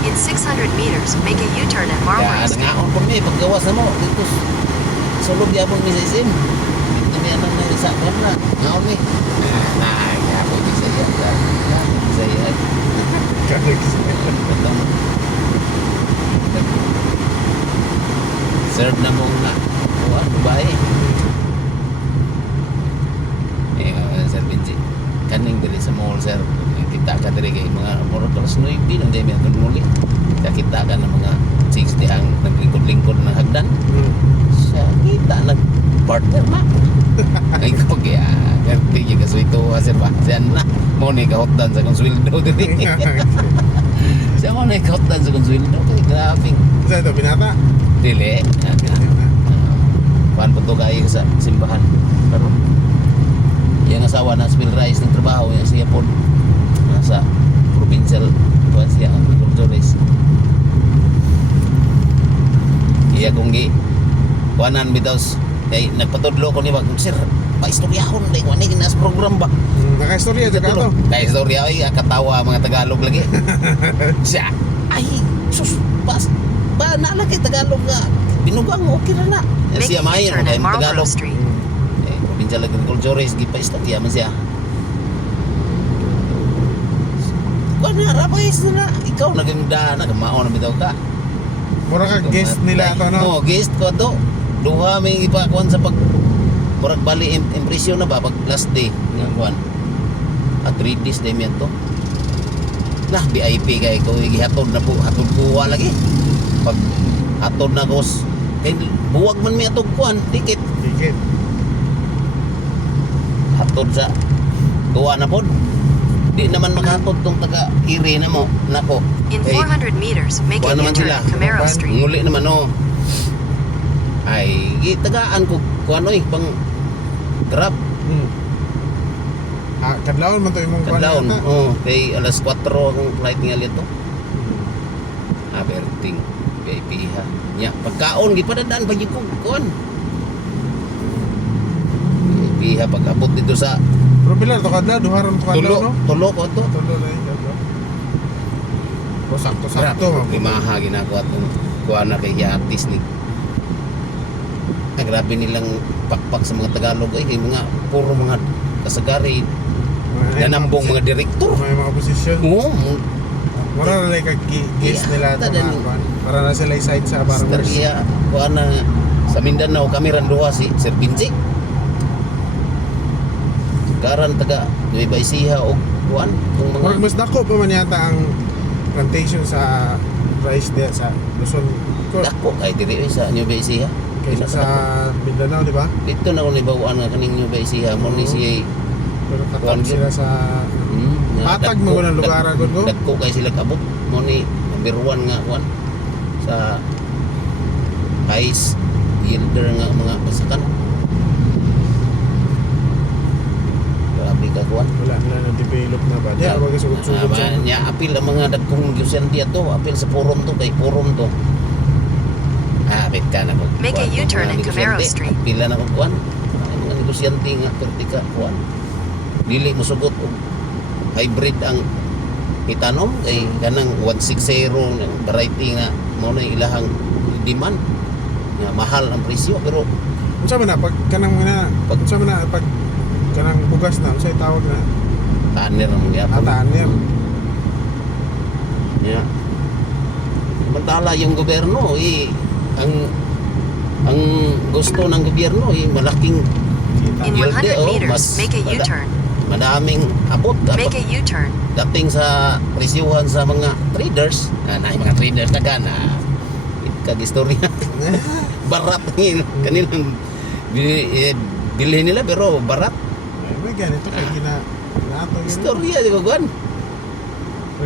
In 600 meters, make a U-turn at Marlborough Ya, Street. nangaon po mi. Paggawas na mo. Dito. Sulog yapon mi sa SM. Dito niya nang sa na. Ngaon mi. Nah, yapon Bisaya. Bisaya. Kami 9 nung dami ang muli. Kita ka ng mga 60 ang naglingkod-lingkod ng hagdan. Siya kita nag-partner na. Ay ko kaya ngerti yung kaswito sir ba? Siya na mo ni kahotdan sa konsweldo dili. Siya mo ni kahotdan sa konsweldo kay grabe. Sa ito, binata? Dili. Kuan po to kayo sa simbahan. Pero yung asawa na spill rice ng trabaho yung siya po nasa provincial kuan siya ang agriculturist. Iya kung gi kuanan bitos kay nagpatudlo ko ni wag sir paistoryahon dai kuan ni ginas program ba. Naka-istorya dyan ka to. Kay istorya ay katawa mga Tagalog lagi. Siya ay sus bas ba na lagi Tagalog nga binugang okay na na. Make Siya a mayon U-turn kay at Marlborough Tagalog. Street. Eh provincial agriculturist gi paistorya man siya. Kuan na rapais na ikaw naging dana kamao na bitaw ka. Mura ka guest nila to, no? Oh, guest ko to. Duha may ipakuan sa pag murag bali impresyon na ba pag last day ng kuan. At 3 days day miyan to. Nah, VIP kay ko gihatod na po, hatod kuha lagi. Pag hatod na ko kay buwag man mi atog kuan ticket. Ticket. Hatod sa kuha na pod. Di naman makahatod tong taga iri na mo nako. In Eh, 400 meters, make a kuha naman U-turn sila. at Camaro Kuan. Street. Nguli naman oh. Ay, gitagaan ko kuano pang grab Kadlawon man to imong kuwan kadlawon. yata. Oh, kay alas 4 akong flight nga lito. Aberting VIP ha. Nya pagkaon gipadadaan pa gyud ko kuan. VIP ha pag-abot dito sa Pero bilang to kadlaw, duharon to kadlaw, no? tulo ko to. Tulo na yun, kadlaw. O sakto-sakto. Limaha ginagawa itong kuha na kay Yatis ni. Ay, grabe nilang pakpak sa mga Tagalog ay kay mga puro mga kasagari nanambong mga direktor. May mga posisyon. Oo, Mura na like guest nila to tada na ni- kuwan. Para na sila side sa farmers. istorya kuha na sa Mindanao kami randuha si Sir Binji. Karan taga Nueva Ecija o kuan kung Murag mga mas dako pa man yata ang plantation sa rice diya sa Luzon. dako kay diri sa Nueva Ecija. Kaysa sa Mindanao, di ba? Dito na ko nibawaan nga kaning Nueva Ecija mo ni siya Pero Kuwan katap sila sa Patag mo ng lugar agad ko. Dagko kay sila kabot mo ni number 1 nga kuan sa ice yielder nga mga pasakan. Grabe ka kuan. Wala na develop na ba? Diya, wag sugod-sugod sa. Nya apil ang mga dagkong gyusente to, apil sa forum to kay forum to. Apil ka na ko. Make a U-turn at Camaro Street. Pila na ko kuan. Ang mga negosyante nga pertika kuan. Dili mo sugot og hybrid ang itanom kay kanang 160 ng variety nga mo na ilahang demand nga mahal ang presyo pero Unsa man na pag kanang mga unsa man na pag kanang bugas na unsay tawag na tanner ang gyapon ataner. nya samantala yung gobyerno ang gusto ng gobyerno malaking In Yield 100 oh, meters, mas make a wala. U-turn. madaming abot Make a U-turn. dating sa presyuhan sa mga traders na mga traders na gana kagistorya barat kanilang bilhin nila pero barat May ganito kay nato yun. istorya di ko kuan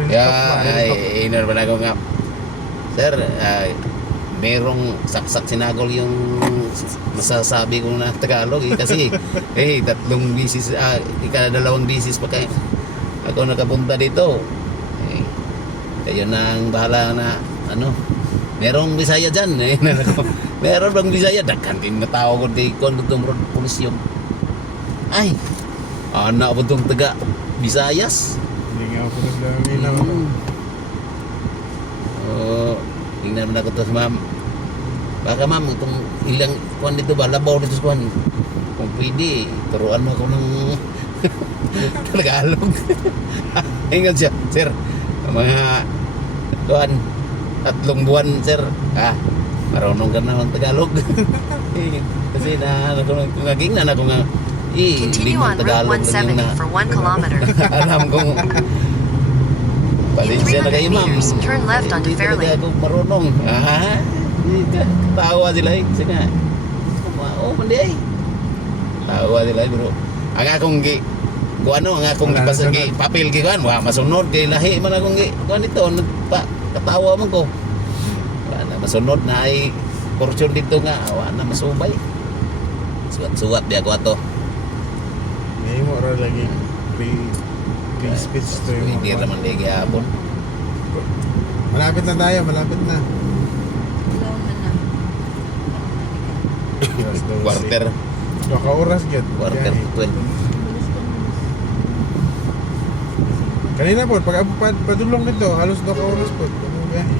ya ay inar ba na ko nga sir merong saksak sinagol yung masasabi ko na Tagalog kasi tatlong bisis dalawang bisis pa kay ako nakapunta dito kayo na ang bahala na ano merong Bisaya dyan meron bang Bisaya daghan din na tao ko di kon itong road police yung ay anak po itong taga Visayas Hindi nga ako sila nila. tingnan mo na ko to sa ma'am baka ma'am itong ilang kuhan dito ba labaw dito sa kuhan kung pwede turuan mo ako ng Tagalog ingat siya sir mga kuhan 3 buwan sir marunong ka na ng Tagalog kasi na naging na ako nga Continue on Route 170 for 1 kilometer. alam kong Pasensya na 300 kayo, ma'am. meters, turn left onto Hindi talaga Fairlane. ako marunong. Tawa sila eh. Sige nga. Oh, mandi ay. Tawa sila eh, bro. Ang akong kung ano, ang akong Wala na ipasagi, sunod. papel gikan, wah, masunod kay lahi man akong kuan ito, katawa man ko. Wala na masunod na ay portion dito nga, wala na masubay. Suwat-suwat di ako ato. Ngayon mo ra lagi free speech to yung Hindi mga- naman di gihapon. Malapit na tayo, malapit na. Ilaw man na. Quarter, Baka oras gyud. quarter to 12. Kanina po, pag padulong nito, halos 2 oras po. Ano biyahe?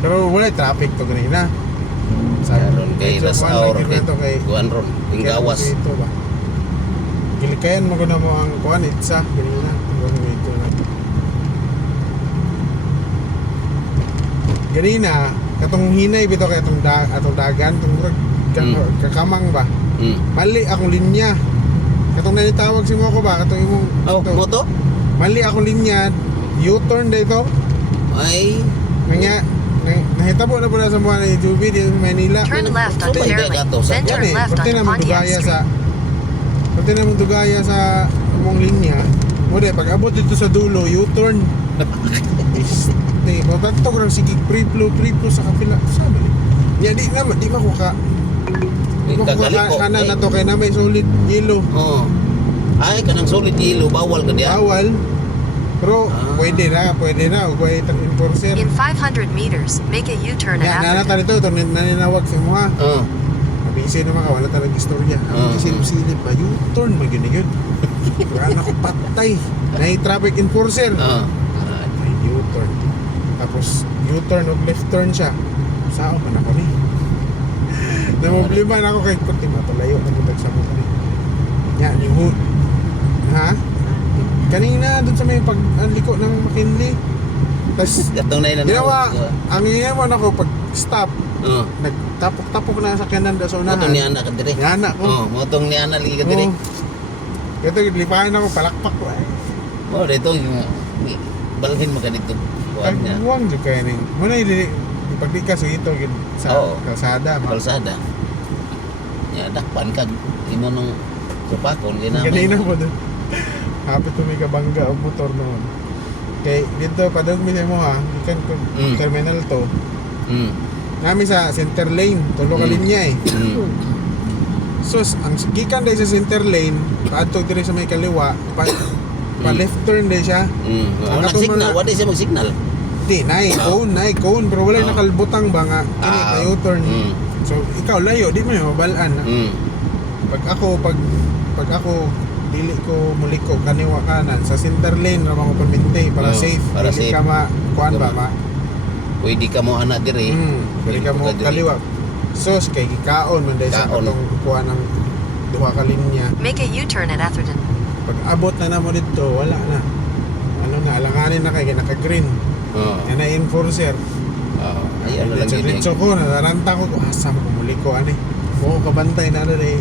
Pero wala traffic to kanina. Karon kay medyo last kuwan hour lang kay yun ito kay kuan ron, ing gawas. Ito ba? Gilikayan mo ko na mo ang kuan itsa kanina. Kuwan mo ito na. Ganina, katong hinay bito kay atong dagan, atong murag kakamang ba? Mm. Mali akong linya. Katong nanitawag si mo ko ba? Katong imong Oh, ito. moto? Mali akong linya. U-turn dito. Ay, Nga, nahitabo na po na sa mga ni Juby di Manila. Turn left onto Pwede Fairlane, ka to sa then kuwan turn eh. left Pati onto naman Pontiac dugaya Street. sa Pati naman dugaya sa mong linya. Muna, pag abot dito sa dulo, U-turn. Este, mabato ko lang sige free flow sa kapila. Sabi. Ya di naman, di makuha. Di makuha kagaliko. kanan na to kay na may solid yellow. Oh. Ay, kanang solid yellow, bawal ka diya. Bawal. Pero Ah. pwede na. Huwag itang enforcer. In 500 meters, make a U-turn Yan, at nanata Atherton. nito. Ito, naninawag sa mga. Oh. Mabisi naman ka, wala talagang istorya. Ang silip-silip ba, U-turn, magyun-yun. Wala na ko patay. Na-traffic enforcer. Oh. May U-turn. Tapos, U-turn o left turn siya. Saan man ako ni? Namumblima na ako kay Kuti. Matalayo na butag sa mga ni. Yan, yung hood. Ha? Kanina, dun sa may pag-aliko ng McKinley. Tapos, Gatong na ilan. ginawa, ang iyaman ako pag-stop. Oh. Nagtapok-tapok na sa kanan da sa unahan. Motong ni anak ka dire. Yung anak ko. Oh, motong ni anak lagi ka dire. Ito, lipahan ako, palakpak ko. Oh, dito balhin mo ganito. Kuan niya. Huwag dyan kayo rin. Muna pag di ka ito sa Oo. kalsada. Kalsada. Ya, dakpan ka. Imo nung supakon ginamay. Ganina po doon. Hapit ko may kabangga ang motor noon. Kay dito, padag mi sa mo ha. Ikan ko, Mm. terminal to. Mm. Nami sa center lane. Tulo ka Mm. linya eh. Mm. So, ang gikan dahil sa center lane, paadto dire sa may kaliwa, pa left turn dahil siya. Mm. Ang Ang katong signal, mga- wala siya mag-signal. Di, naik cone, pero wala Ah. nakalbutang ba nga, kini Ah. na U-turn. Mm. So, ikaw layo, di mo yung mabalaan. Mm. Pag ako, dili ko muliko kaniwa kanan, sa center lane naman ko perminte para Oo, safe. para Dili safe. ka kuan ba, Pwede ka mo anak dire. Dili ka mo diri. kaliwa. So, kay gikaon man dahil sa Kaon. katong kuan ng duha ka linya. Make a U-turn at Atherton. Pag abot na namo dito, wala na. Ano na, alanganin na kay naka-green. Oh. Yan na enforcer. Oh. Ayan na lang yun. Diretso ko, naranta ko, asa mo kumuliko, ani. Oo, kabantay na na eh.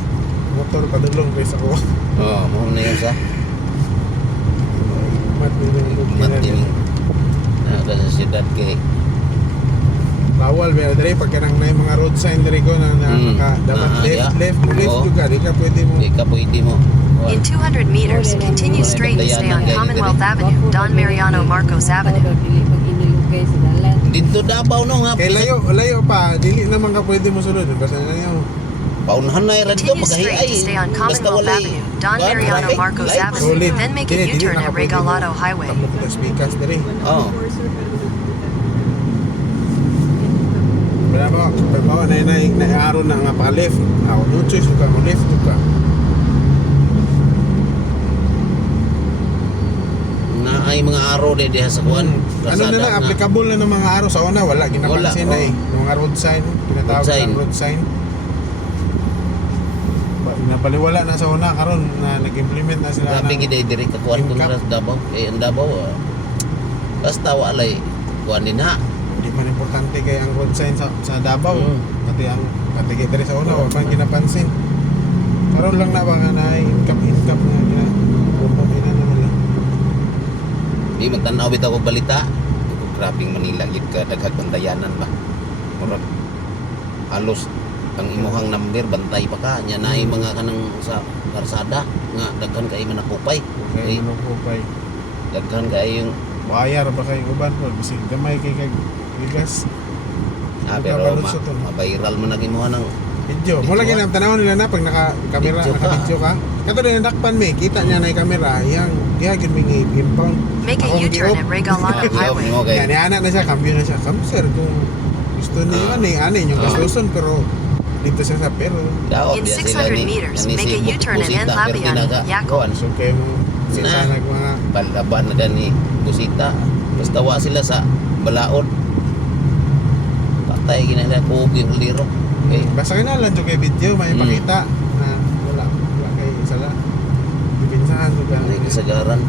Motor padulong kaysa ko. Oh, mo na yun sa. Mat Matin. Naka sa siyudad kay. Bawal ba dere pag kanang na mga road sign dere ko na dapat left Oo. juga di ka pwede mo. Di ka pwede mo. In 200 meters, continue straight to stay on Commonwealth Avenue, Don Mariano Marcos Avenue. Dili pag inilugay sa dalan. Dito Davao no nga. Kay layo pa, dili naman ka pwede mo sulod basta na niyo. Paunahan na radyo Continue straight to stay on Commonwealth Avenue, Don Mariano Marcos Avenue, Solid. then make a Dili U-turn na ka at pwede mo. Regalado Highway. Tapos ko speakers dere. Oh. Wala mo, pag bawa na araw na nga pa left. Ako no choice ka mo left ka. Na ay mga araw de diha sa kuan. Ano na na, applicable na ng mga araw sa una, wala ginapansin Wala, na eh. Yung mga road sign, tinatawag Road sign. ng road sign. Napaliwala na sa una karon na nag-implement na sila Grabe ng gid dire ka kuan kun Income. sa Davao. Eh ang Davao. Basta walay kuan din ha. hindi man importante kay ang road sign sa Davao. Mm. Pati kay dire sa una, wala pang ginapansin. Karon lang na ba nga na income na gina. Bumbo ina na nila. Di magtanaw bitaw og balita. Grabing Manila gid ka daghang bantayanan ba. Murag halos ang imuhang number bantay pa ka nya naay mga kanang sa karsada nga daghan kay manakupay. Okay, manukupay. Daghan kay yung Bayar ba kayo uban po? Bisig gamay kay kag bigas. pero Kabalusot, ano? ma-viral man naging mo nang Video. Video Mula ka. ginang tanaw nila na pag naka-camera, Video ka. naka-video ka. Kato din dakpan me, kita niya na yung camera, yang gid mi impound. Make a U-turn at Regalado Highway. mo kay Yan, anak na siya, cambio na siya. Come sir, kung gusto niyo ani yung gastuson pero dito siya sa pero daog In diya sila 600 ni meters, ani make si a U-turn and Busita, end pero Labian, tinaga- Yaco. kuwan, so kayo mo sila Na. mga balaban na gani busita basta wa sila sa balaod patay ginala ko yung liro okay basta kinalan jo kay video may ipakita na wala kay sala. Dipinsahan ko ka. Hindi kasagaran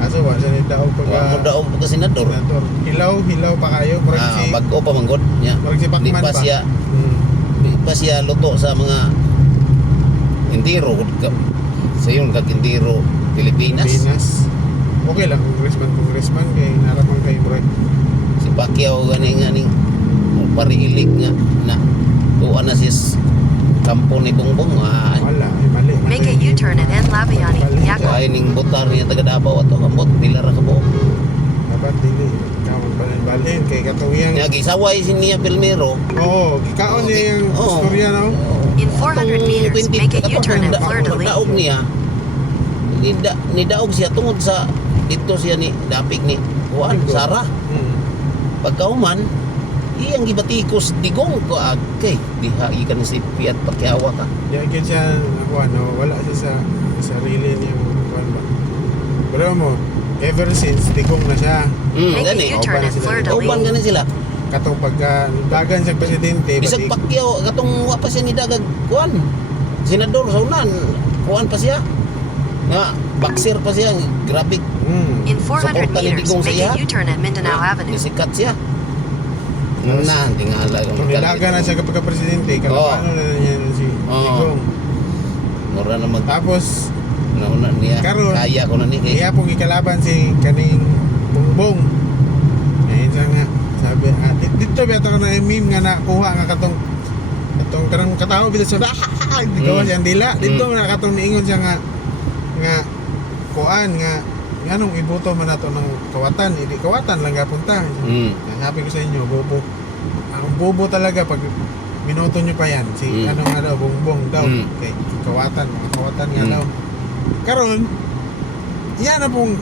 Aso wa sa nita og wa mo pag daog pagka senador senador. Hilaw pa kayo, murag si bago pa manggod nya murag si di Pacman pa pa. siya di pa siya luto sa mga indiro sa yun kag indiro Pilipinas Pinas. Okay lang congressman kay naraman kay murag si Pacquiao gani pariilig nga na tuwa na si kampo ni Bongbong wala ay mali. Make a U-turn and end Labiani, Yaco. kaya ning butar niya taga Davao ato kambot pila ra ka buok Dapat dili kamon balin kay katuyang. nya gisaway si niya Pilmero Oo, gikaon niya yung Oo. istorya no. In 400 meters, make a U-turn at Fleur de Lis. Daog niya. Ni daog siya tungod sa dito siya ni dapig ni Juan Sara. Pagkauman, iyang gibatikos digong ko kay diha ikan si Piat Pacquiao ka. Ya gyud siya ano, wala siya sa sarili niya kuan ba. Pero mo ever since digong na siya. Make a Gani. U-turn at Fleur de Uban Lis. gani sila. Katong pagka dagan siya presidente Bisag Pacquiao katong wa pa siya ni dagag kuan. Senador sa unan, kuan pa siya. Nga boxer pa siya, grabe. In 400 Suporta ni meters, Digong make siya. a U-turn at Mindanao Avenue. Nisikat siya. Na, tingala. kung nilaga na siya kapag presidente, paano na niya si Oo. Digong. Mura na mag Tapos nauna niya. Karon, Kaya ko na ni kay. iya pong ikalaban si kaning Bongbong. Ayun siya nga. Sabi, dito beto ko na yung meme nga nakuha nga katong karang katao bitaw siya. Di gawa siya ang dila. Dito na katong niingon siya nga kuan nga nganong ibuto man nato ng kawatan, hindi kawatan lang gapunta. Sabi ko sa inyo, bobo. Ang bobo talaga pag minuto nyo pa yan, si ano nga daw, Bongbong daw, kay kawatan, mga kawatan nga daw. Karon, yan na pong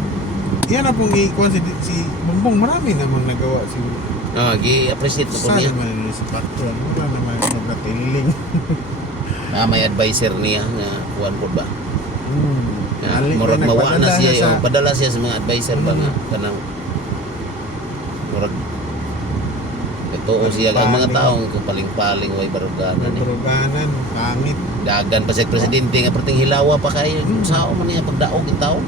ikuan si Bongbong, marami namang nagawa si Gi-appreciate ko sana niya. man si Pato, wala naman nagkatiling. May advisor niya na kuan po ba. Na, Ali, murag mawa na nagpadala siya, sa- padala siya sa mga advisor ba nga kanang murag ito siya ang mga Paling. taong kapaling-paling way baruganan eh. Nagruganan, pangit. Dagan pa siya presidente nga perting hilawa pa kayo sao man niya pagdaog yung taon.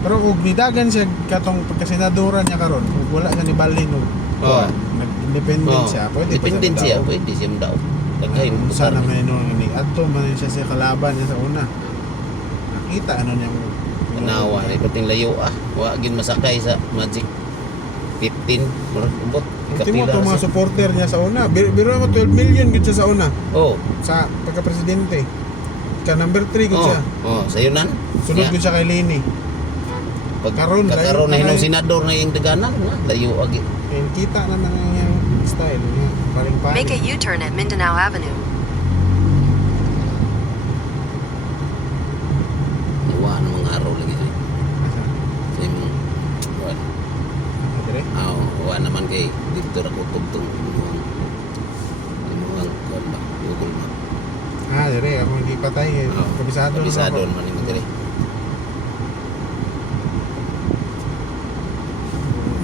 Pero ug nidagan siya katong pagkasenadoran niya karon, ug wala siya ni balhin ug Oo. nag-independent siya, pwede pa Dependent siya, daog. pwede siya madaog. Daghay mo Sana man ni adto man siya sa kalaban niya sa una. Nakita ano niya Tanawa, ay pating layo wa gin masakay sa Magic 15 murag umbot. Ultimo Kapila to mga siya. supporter niya sa una. Biro mo 12 million gid siya sa una Oh. sa pagka-presidente. Ka number 3 gid siya. Oh, sayunan. Sunod gid siya kay Lini. Karon, Kakaroon na layo hinong pa senador na yung daganan na layo agi. Kaya kita naman ang iyang style niya. Paling-paling. Make a U-turn at Mindanao Avenue. Wa na mga araw lagi siya. Sa imong kuwan. Dire. Wa naman kay dito ra ko tugtong imong kuwan ba Google Map. Dire, ako hindi patay. Kabisado naman Kabisado ako. man imong dire.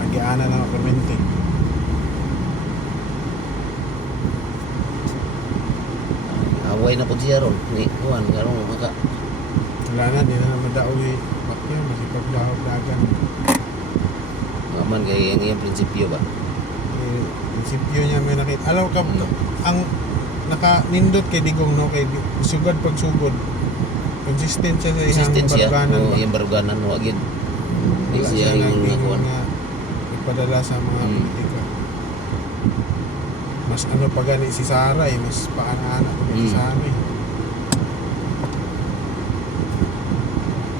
Nagyana na ako permente. Away na pud siya ron ni kuwan karon maka Wala na, di na naman daw bakya, masipag daw dagan. man kay ang iyang prinsipyo ba. Prinsipyo niya may nakita. Alam ka, ang naka-nindot kay Digong, no, kay sugad pag sugod. Consistent siya sa Consistent isang siya. baruganan. Oh, iyang baruganan wa gid. Di Wala siya siya yung naging nakuha. nagpadala sa mga Mm. politika. Mas ano pa gani si Sara eh, mas paana-anak ko si Mm. Sara eh.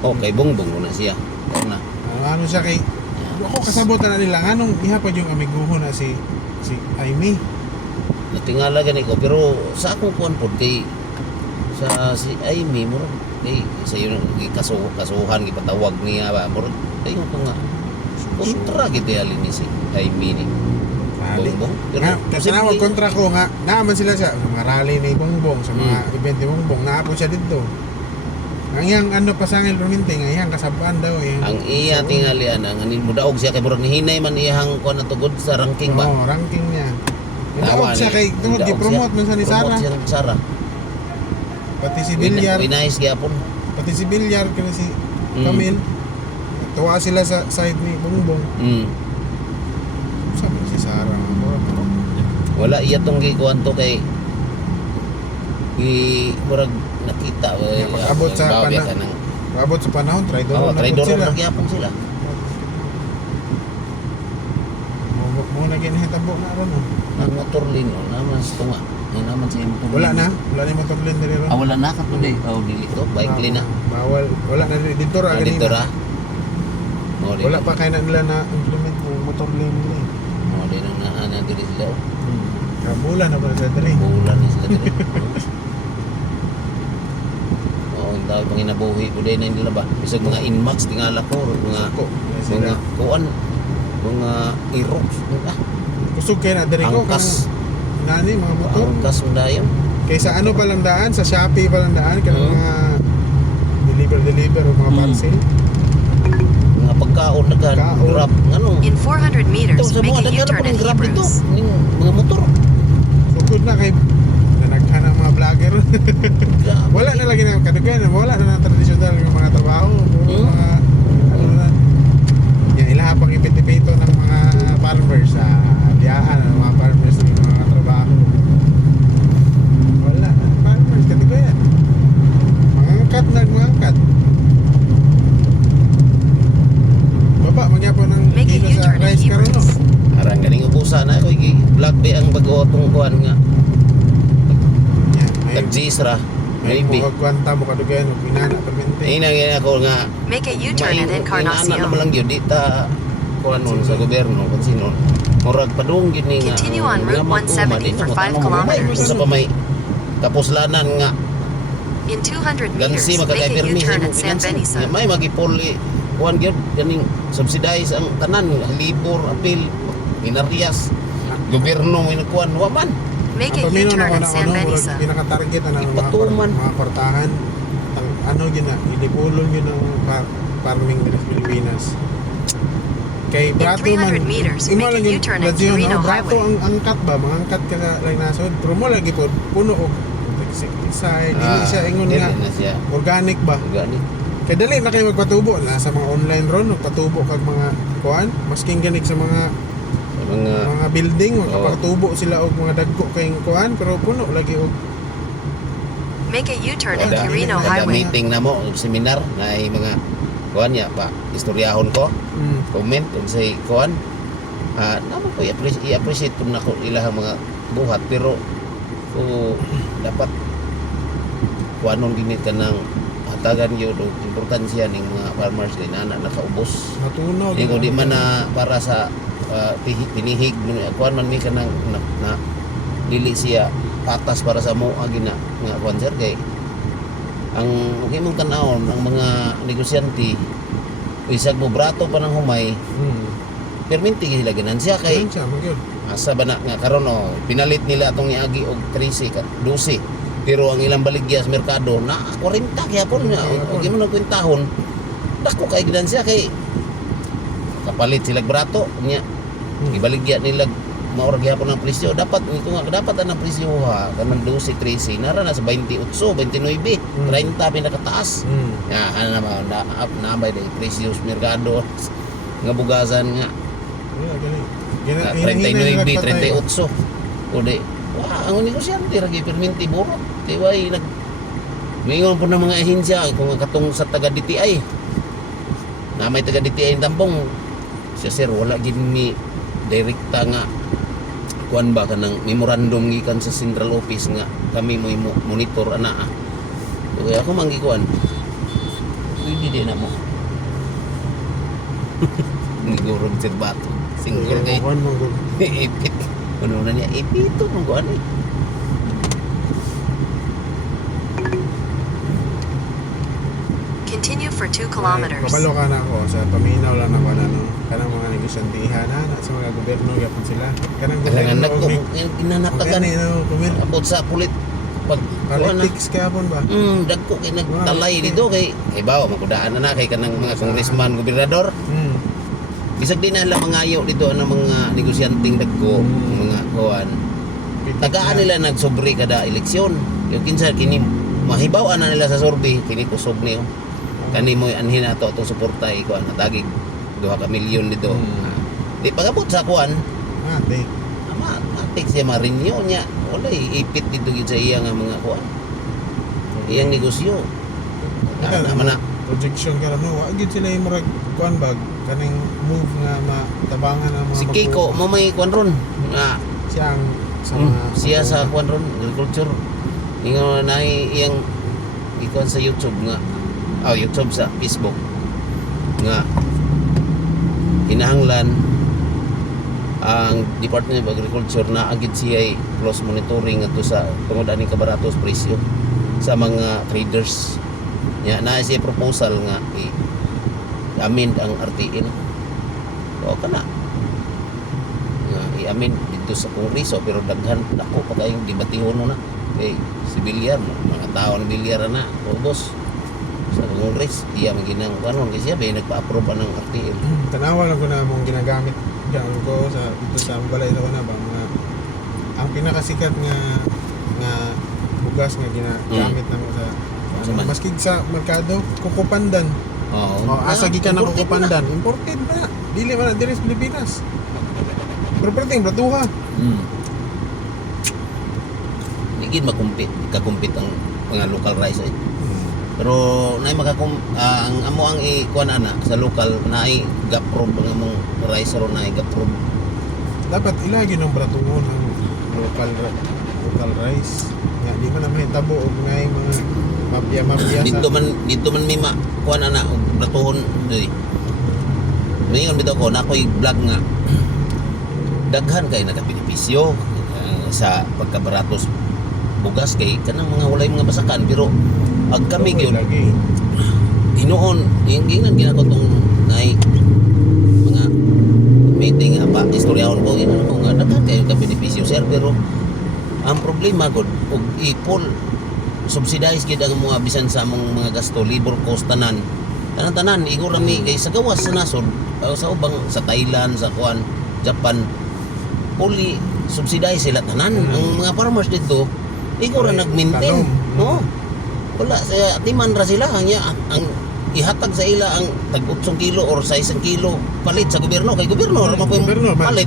Oh, kay Bongbong mo na siya. Kaya na. Ano siya kay ako kasabot na nila anong ihapad yung amiguho na si Aimee. Natingala gani ko pero sa akong kuan pod kay sa si Aimee mo kay sa yun kasuhan gipatawag niya ba mo kay ko nga kontra gid alin ni si Aimee ni Bongbong. Pero Nga, kasi nawag posible- kontra ko nga, naaman sila sa mga rally ni Bongbong, sa mga event ni Bongbong, naapon siya dito. Ang iyang ano pasangil perminti, nga iyang kasabaan daw. ang iya tingalian ang anin mo daog siya kay murag nihinay man iyang kuan na tugod sa ranking ba. Oo, ranking niya. Tawa Daog siya ni- kay, tungod daog gi-promote siya. man sa ni Promote Sara. siya ni Sara. Pati si Bilyar, Winais gyapon. pati si Bilyar, kaya si Mm. Camille. Tuwa sila sa side ni Bongbong. Mm. Sabi si Sara, pero Wala iya tong gikuan to kay murag nakita Yeah, pag-abot sa bawiat pana- nang abot sa panahon, traidor oh, na po traidor sila. na gyapon sila. Mo na ginahitabo na ron. Oh. Ang motor lin naman sa tunga. Yan naman sa motor. Wala na, wala ni motor lane diri ron. Ah, wala na ka to day. Oh, dili to bike lane na. Bawal, wala na dito ra Ah, dito ra. ganina. Mo di. Wala pa kaya na nila na implement yung motor lane nila. Eh. Mo di nang ana diri sila. oh. Kabulan na pala sa dali. Bulan ni sila diri. Oh, ang tawag pang inabuhi ko din nila ba. Bisag mga inmax tingala ko mga Suko. mga kuan mga Aerox. Ah, Kusog kayo na diri ko angkas. nani mga motor. Angkas mo dayon. Kaysa ano palang daan, sa Shopee palang daan, kanang mga deliver o mga Mm. parcel. Mga pagkaon dagan Pagkaon. grab ano. In 400 Ito meters, sa make mga a dagan U-turn pa at ng grab dito. Hebrews. Ning mga motor. Sugod na kay nanaghan ang mga vlogger. Wala na lagi na kadugan, wala na ng traditional ng mga trabaho, puro mga ano na. Yan ilaha pang ipit-ipito ng mga farmers sa biyaan, ng mga farmers ng mga trabaho. Wala na farmers kadugan. Mga angkat na mga angkat. Baba magyapon ng Make a kilo sa U-turn at rice karon no. Hebrews. Arang ganing ubusa na ko iki vlog be ang bago tong kuan nga. Yan, may Tag-G's ra. may Maybe. mga kwanta mo kadugan, pinana permente. Ina nga ako nga Make a U-turn at Inaana naman Encarnacion. lang yun, di ta kuan nun sa gobyerno kung sino. Murag padung yun nga. Continue on Route 170 for 5 kilometers. Sa pa may tapuslanan nga In 200 gansi meters, make a makakay-permi sa U-turn imong at San pinansin. Benisa. May magipuli kuan gyud ganing subsidize ang tanan libur apil inarias gobyerno may nagkuan wa man. Make a Ang pamino U-turn na at San Benisa. pinaka-target na ng Ipatuman. mga portahan. Ano yun na, ilipulong yun ng farming din sa Pilipinas. Kay Brato 300 meters, imo make a lang yung U-turn at Lazio, Quirino no? Brato Highway. ang angkat ba, mga angkat ka na lang nasod. Pero mo lagi po, puno o insecticide, hindi siya ingon dili nga, na siya. organic ba? Gani. Kaya dali na kayo magpatubo, nasa mga online ron, magpatubo kag mga kuan, masking ganik sa mga Sa mga building, magpatubo sila og mga dagko kayong kuan, pero puno lagi og Make a U-turn at Kada- Quirino kada Highway. meeting na mo seminar na mga kuan ya pa istoryahon ko comment kung say kuan naman ko i-appreciate kung nako ilang mga buhat pero kung dapat kuanon ginit ka ng hatagan yun o importansya ng mga farmers din na nakaubos natunog. di ko di man na para sa pinihig kuan man mi ka ng na dili siya patas para sa mo agi na nga kuan sir kay ang himong tan-awon ang mga negosyante isag mo brato pa ng humay perminti sila ganansya kay Ayun siya, magyod. asa ba na nga karon pinalit nila atong iagi og 13 ka 12 pero ang ilang baligya sa merkado na 40 gyapon nga og imo nagkwentahon dako kay ganansya kay kapalit sila brato nya ibaligya nila maurag gyapon ang presyo dapat ito nga dapat ang presyo ha kanang 12 13 nara na sa 28 29 30 pinakataas ya ana naman na may presyo sa merkado nga bugasan nga Wala, gani. 39 38 o di ang negosyante ra gyud perminti buro kay way nag mingon po ng mga ahensya kung katong sa taga DTI na may taga DTI ang tambong. Siya sir wala gid mi direkta nga kuan ba kanang memorandum gikan sa central office nga kami mo monitor ana. Okay, ako manggikuan. Hindi din na mo. Nigurog sir bato. Single kay Kuan mo gud. ipit. Ano na niya ipito nung kuan eh. Continue for 2 kilometers. Kabalo ka na ako sa paminaw lang ako na no. Kanang mga negosyanteihan na sa mga gobyerno yapon sila. Kanang Kailangan gobyerno nagko og ginanatagan ni no, kumil abot sa pulit pag kuan na. politics kapon ba? Dagko kay nagtalay dito kay bawa makudaan na kay kanang mga congressman, gobernador. Mm. Bisag din na lang mangayo dito ang mga negosyanteng dagko, mga kuan. Tagaan nila nagsobri kada eleksyon. Yung kinsa kini mahibaw na nila sa survey kini kusog niyo. Kani mo anhin ato atong suportay kuan natagig 2 ka milyon dito. Di pagabot sa kuan, Ate. matik siya marinyo niya. Wala ipit dito gid sa iya nga mga kuan. Iyang negosyo. Naman na. Projection ka no, wa gid sila yung murag kuan bag kaning move nga matabangan ang mga Si Kiko mo may kuan ron. Nga siyang sa mga siya sa kuan ron agriculture. Ingon na iyang ikuan sa YouTube nga. YouTube sa Facebook nga kinahanglan ang Department of Agriculture na agid siya close monitoring ato sa tungod aning kabaratos presyo sa mga traders. Nya na siya proposal nga i-amend ang RTN. O kana. Nga i-amend dito sa Kongreso pero daghan nako pa kayong debatihon na. Kay si Villar mga tao ni Villar na ubos sa Congress iya maginang kanon kasi siya ba nagpa-approve pa ng RTL. Tanawa lang ko na mong ginagamit diyan ko sa dito sa balay sa na ba mga ang pinakasikat nga bugas nga ginagamit namo sa Saan? maski sa merkado kukupandan. Oo. Asa gikan na Imported kukupandan. Imported na. Dili man na diri sa Pilipinas. Pero perting bratuha. Nigid kakumpit ang mga local rice eh. Pero naay ang amo ang ikuan ana sa local naay gaprod ang among rice ro naay gaprod. Dapat ilagi ng bratuhon ang local rice. Nga di man na mahitabo og naay mga mafia Dito man may kuan ana og bratuhon diri. Mayon bitaw ko na ko'y vlog nga daghan kay nagabenepisyo sa pagkabaratos bugas kay kanang mga walay mga basakan pero ag kami gyud lagi. Hinoon yung ginako tong nay mga meeting pa istoryahon ko ginano ko nga daghan kayo ka benepisyo sir pero ang problema gud og ipol subsidize gid ang mga bisan sa among mga gasto labor cost tanan igor mi kay sa gawas sa nasod sa ubang sa Thailand sa kuan Japan fully subsidize sila tanan ang mga farmers dito igor na nag-maintain no wala sa timan ra sila ang ihatag sa ila ang tag 8 kilo or sa 1 kilo palit sa gobyerno kay gobyerno ra man palit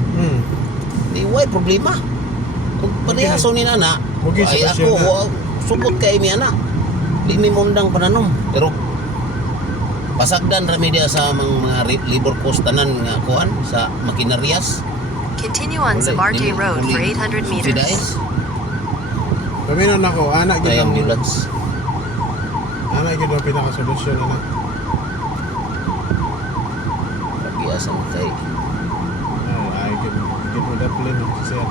di way problema ug padayaso ni nana ay ako supot kay mi ana di mi mundang pananom pero pasagdan ra mi dia sa mga labor cost tanan nga kuan sa makinarias. Continue on Zabarje Road for 800 meters. Paminon nako ana gid Kay ang ambulance. ana gid ang pinaka-solusyon na. Pagiasan kay Ay gid mo daplin siya.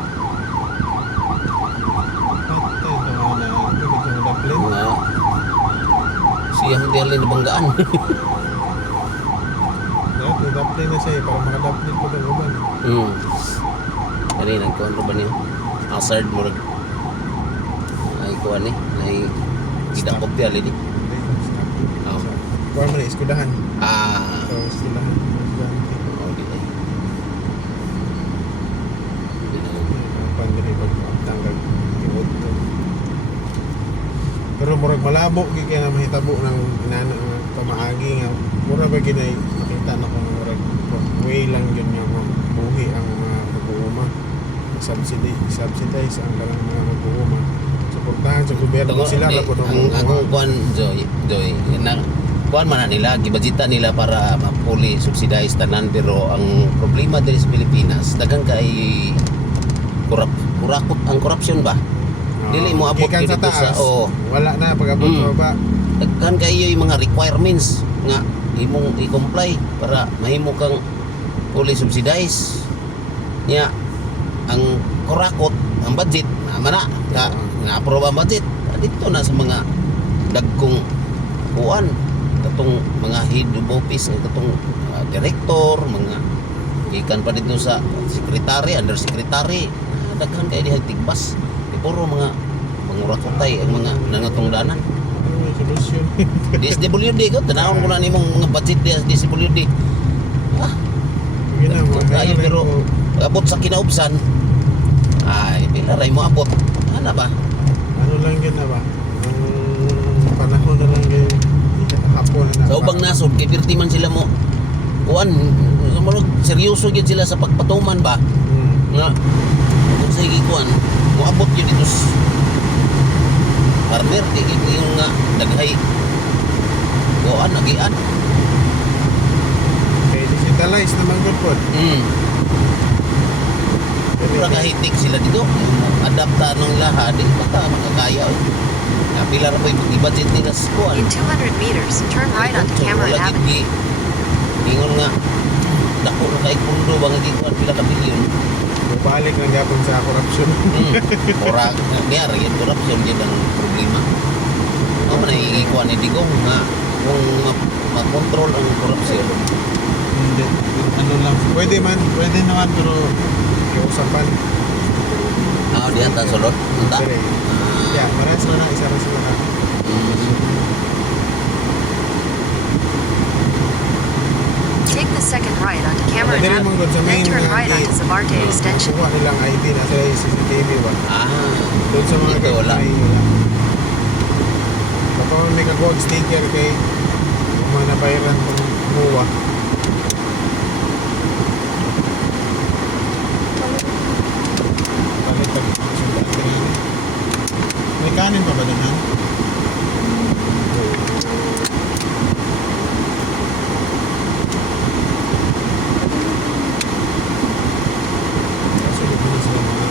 Patay na gid mo daplin. mga siyang dili na banggaan. Dapat daplin na siya para makadaplin ko ng uban. Kani nagkuan ba niyo? Hazard mo rig. Ay kuan ni, ay gidakop ti ali di. Oh. Kuha mo na iskudahan. So, sila. Oh, di ay. Pangdiri pagtanggal tiwod to. Pero murag malabo gid kay na mahitabo ng inana nga pamaagi nga mura ba ginay makita na ko nga murag way lang yun nga buhi ang mga mag-uuma. Subsidize ang kanang mga mag-uuma. Suportahan sa gobyerno sila ra pud ang kuan Joy na kuan man na nila, gibudgetan nila para mapuli subsidize tanan, pero ang problema diri sa Pilipinas daghang kay kurakot ang corruption ba. Dili mo abot Gikan dito sa taas. oh, Wala na pag-abot Mm. sa baba. daghan kayo yung mga requirements nga imong i-comply para mahimo kang fully subsidize nya. Ang kurakot ang budget na na-approve ang budget dito na sa mga dagkong kuan katong mga head of office katong director, mga gikan pa dito sa secretary, undersecretary, daghan kay diha tigbas. Puro mga mangurat-utay ang mga nangatungdanan. Ano yung solusyon? DSWD ko, tanawon ko na nimong mga budget di DSWD. Yun na, mga Tayo pero abot sa kinaubsan. Ay, pila ray mo abot. Ano ba? ano lang yun na ba? Ang panahon na lang yun. Hapon na. Sa ubang nasod kay pirti man sila mo. Kuan, seryoso gyud sila sa pagpatuman ba? Nga kung sa kuan, mo abot yun dito sa farmer di yung nga daghay. Kuan nagian. Okay, digitalize naman good po. Pura kahitik sila dito. Adapta ng lahat, di baka makakaya. Pila ra pa yung i-budget nila sa kuan. In 200 meters, turn right onto Cameron Wala Avenue. gid ingon nga dako ra kay pundo bang gikuan pila ka bilyon. Balik lang yapon sa corruption. Ora nga rin corruption gyud ang problema. Ano man ay ikuan ni Digong nga kung makontrol ang corruption. Hindi. Ano lang. Pwede naman pero usapan. Di ata sulod. Unta. Yeah, maras na isa ra sila na. Take the second right onto Cameron Dali Avenue, mong good sa then main turn nga right gate. onto Zabarte Extension. Kuha nilang ID na sila yung CCTV ba? Ah. Doon sa mga Dito wala. gate wala. Kapag may kagawag sticker kay mga nabayaran ng MUA. Palit ang sundan kanina. May kanin pa ba doon ha? Sulit mo na sila mga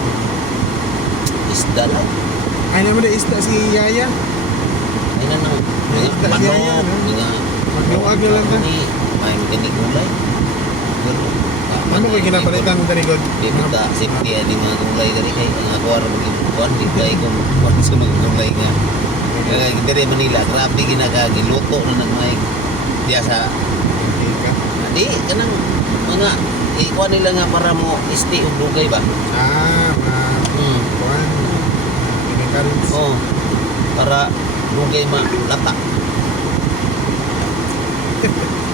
Isda lang. ay naman na isda si Yaya. Ay na nang mga Isda siya manok, yan, mga Magluwag na lang ta. may gani gulay. Pero Ano ba ginapalitan mo dari God? di kita safety ani mga gulay dari kay ang ako ara magikuan di kay kung kuan sa mga gulay nga. Kaya dari Manila grabe ginagagiluto na nang may diya sa di kanang mga ikuan nila nga para mo isti og dugay ba. Kuan. Chemicals. Oh. Para dugay malata.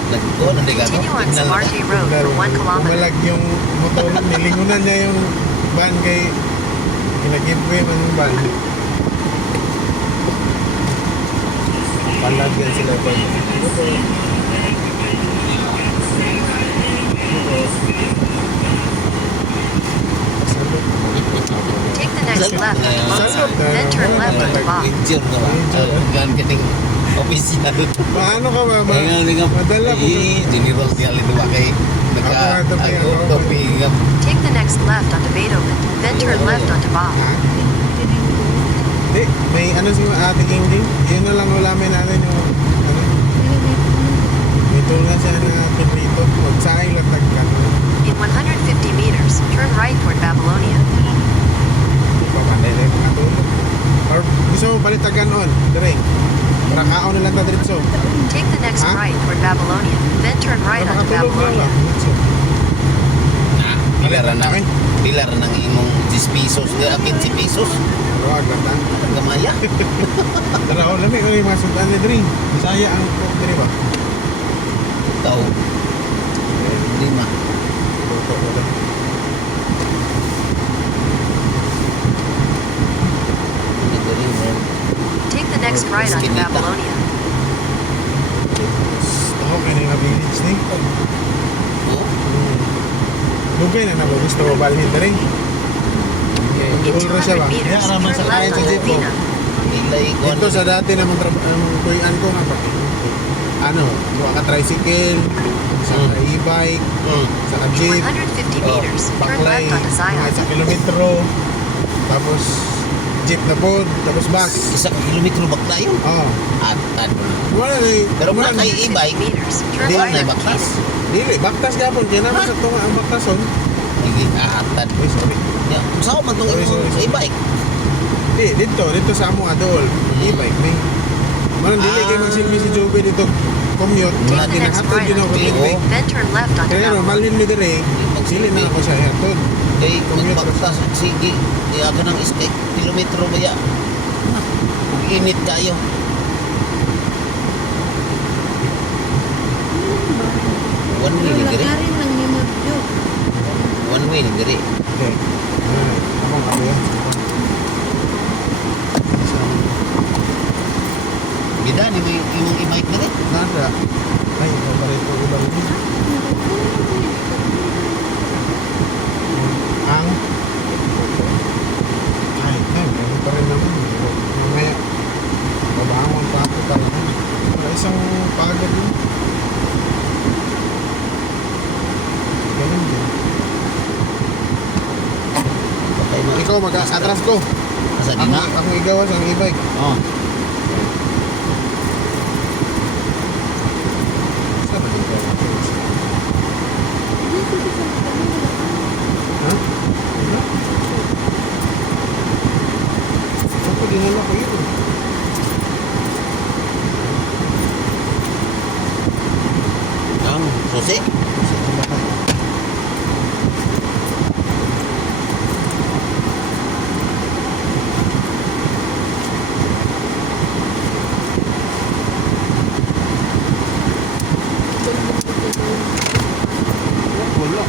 Nagkuan na diga. Continue on Zabarte Road for 1 kilometer. Umalag yung motor, nilingunan niya yung van kay ginag-giveaway man yung van. Palag yan sila pa. Take the next left onto Mozart, then turn left onto Bob. Picture ka ba? Gan kiting official. Paano ka ba? Kaya nga Madala po. general siya lito ba kay naka Ako, topi, ako ako. topi nga. Take the next left onto Beethoven, then turn left onto Bob. Ha? Hindi, may ano si Ate Ingrid. Yun na lang ulamin natin yung ano. May tulungan siya na pinrito. Magsaing lang tagkan. In 150 meters, turn right toward Babylonia. Papanday na yung mga tulog. Or gusto mo palitagan on, dire. Para kaon na lang ta diretso. Take the next Huh? right toward Babylonia, then turn right Para onto makatulog na Babylonia. lang. Diretso. Pilar na Okay. pilar ng imong 10 pesos nga 15 pesos. Ruwag lang ta. Ang gamaya. Dalaw lami ko yung mga sultan na dire. Bisaya ang cook dire ba? Tao. Lima. Luto ko lang. Ito rin mo. Take the next right onto Eskinita. Babylonia. Ako kaya na yung village ni. Oh. Lugay na nabo gusto mo balhin dire. In Ulra siya 200 ba? meters, Kaya araman sa turn kaya left sa onto jeep ko. Athena. Ilay ko. Ito sa dati namang kuyan ko nga pa. ano, buka ka tricycle, saka e-bike, saka In jeep, 150 meters, turn baklay, left onto mga Zion. 1 kilometro, tapos jeep na pod, tapos bus. Isa ka kilometro ba tayo? Oh, Atad. wala na Pero muna kay 150 e-bike, meters, turn di left na onto baktas. Keenan. dili, baktas gapon, kaya naman sa tunga ang baktason. Hindi atad. Ay, sorry. Ya, saan man tong Sorry. e-bike? Dito sa amo adol, e-bike may. Malang dili kayo magsilbi si Joby dito commute, Wala Take the next hatod right yun ako onto dito. Oo. Keenan. Then turn left onto Kaya Belleville. malin mi dire, sili na ako sa hatod. Kay Commute magbaktas sige, di ako ng kilometro ba ya? Init kayo. One way ni dire. Lakarin lang ni Mudyo. One way ni dire. Okay. Abang ako yan. Bida ni may imong e-bike dire. Nada. Ay, ito pa rin ito ulang ini. Ang ay, meron pa rin naman. Mamaya, babangon pa ako talaga. Wala isang pagod yun. Ganun din. Patay mo. Ikaw mag-atras ko. Asa di na? Ako igawas ang e-bike. Oh. Saan ba dito? Ha? Ano? Ako dinala ko yun. Ang susi. Sa bahay. Wala.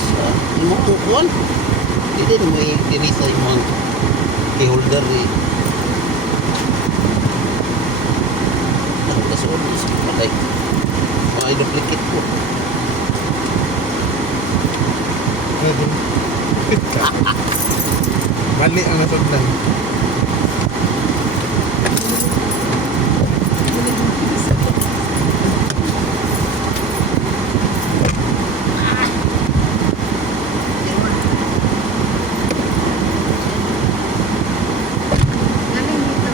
Sa imong kukuan. Hindi na may diri sa imong key holder eh. Ang kasunod sa patay. May duplicate ko. Pwede. Mali ang nasagdan. Galing dito.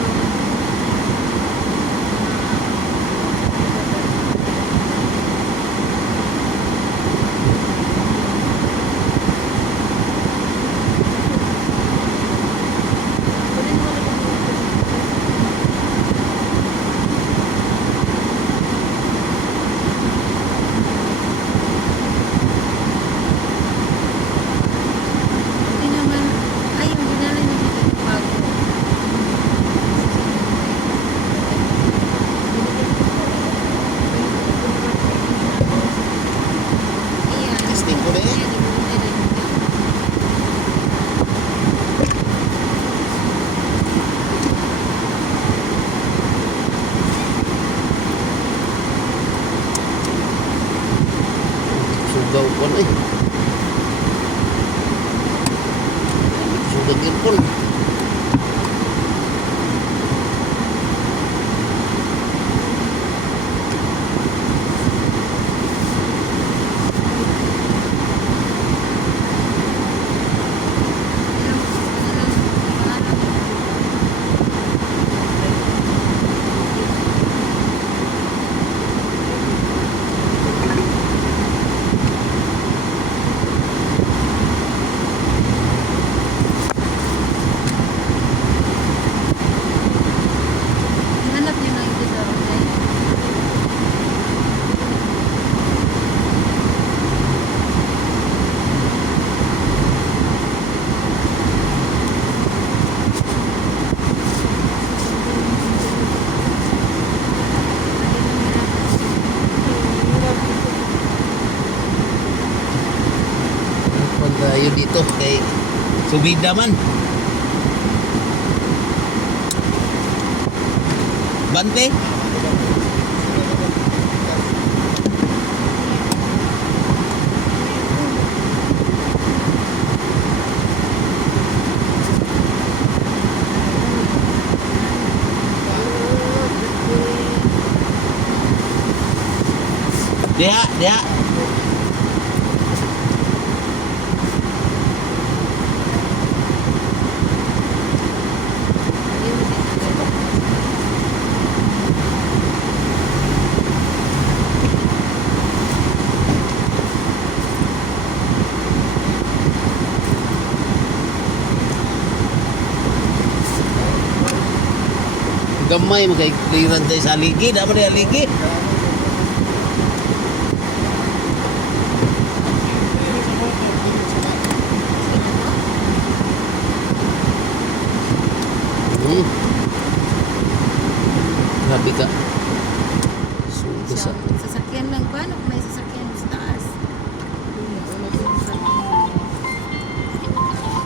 Hindi naman, ay, yung dinala niyo dito bago. Ayan. Testing ko na eh. Ayan, ibubukay na yun. Sugaw ko na eh. Sugaw yun ko. Hanap niyo na ito sa online. Pag dito kay subida man. Bante. Diha, diha. Gamay magkay clearance tayo sa aligi, dapat di aligi. Grabe ka. Sugo sa... Sasakyan lang ba? Ano kung may sasakyan sa taas?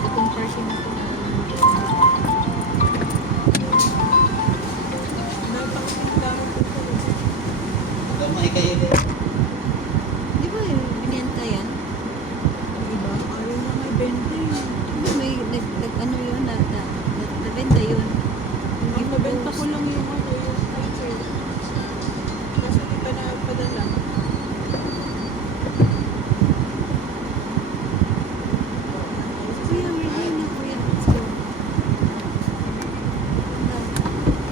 Itong portion na ito na Gamay kayo din. di ba binenta yan? Diba? Ayaw na may bente. May ano yun, nabenta yun. Ang nabenta ko lang yung ano, yung culture. Kasi di pa napadala. Kuya, ready na kuya. Let's go.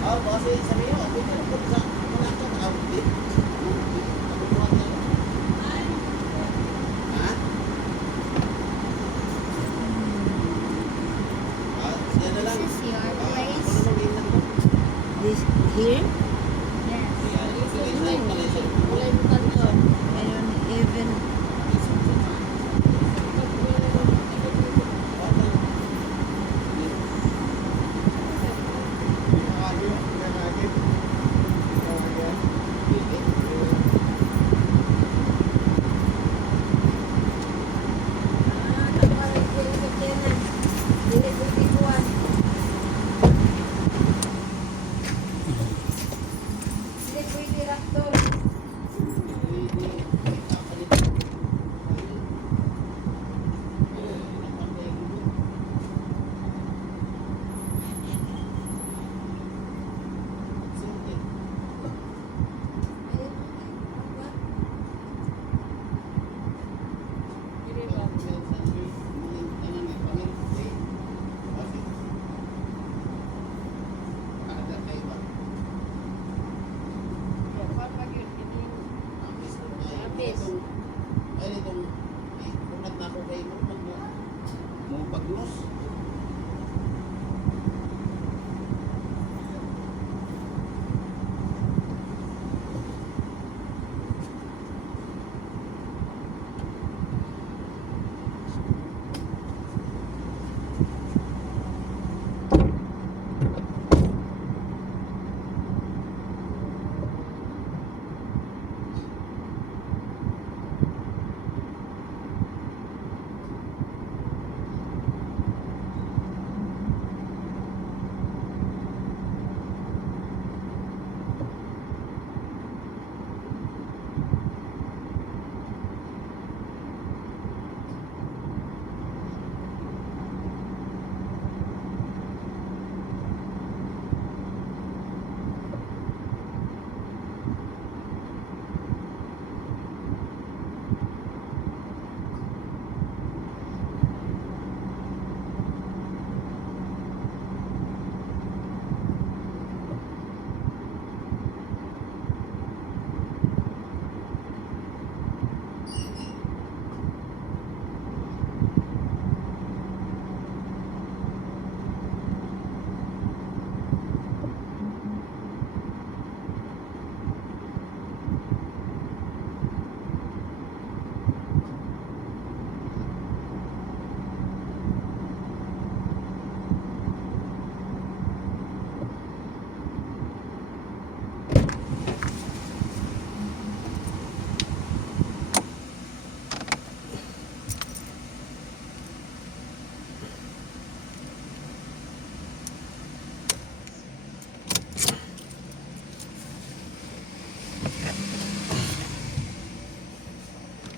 Ah, kasi sabi mo, ako na po sa mga outfit. Ha? Ah, siya na lang. This is your Ah, place. ako na mag-iingat ko. This here?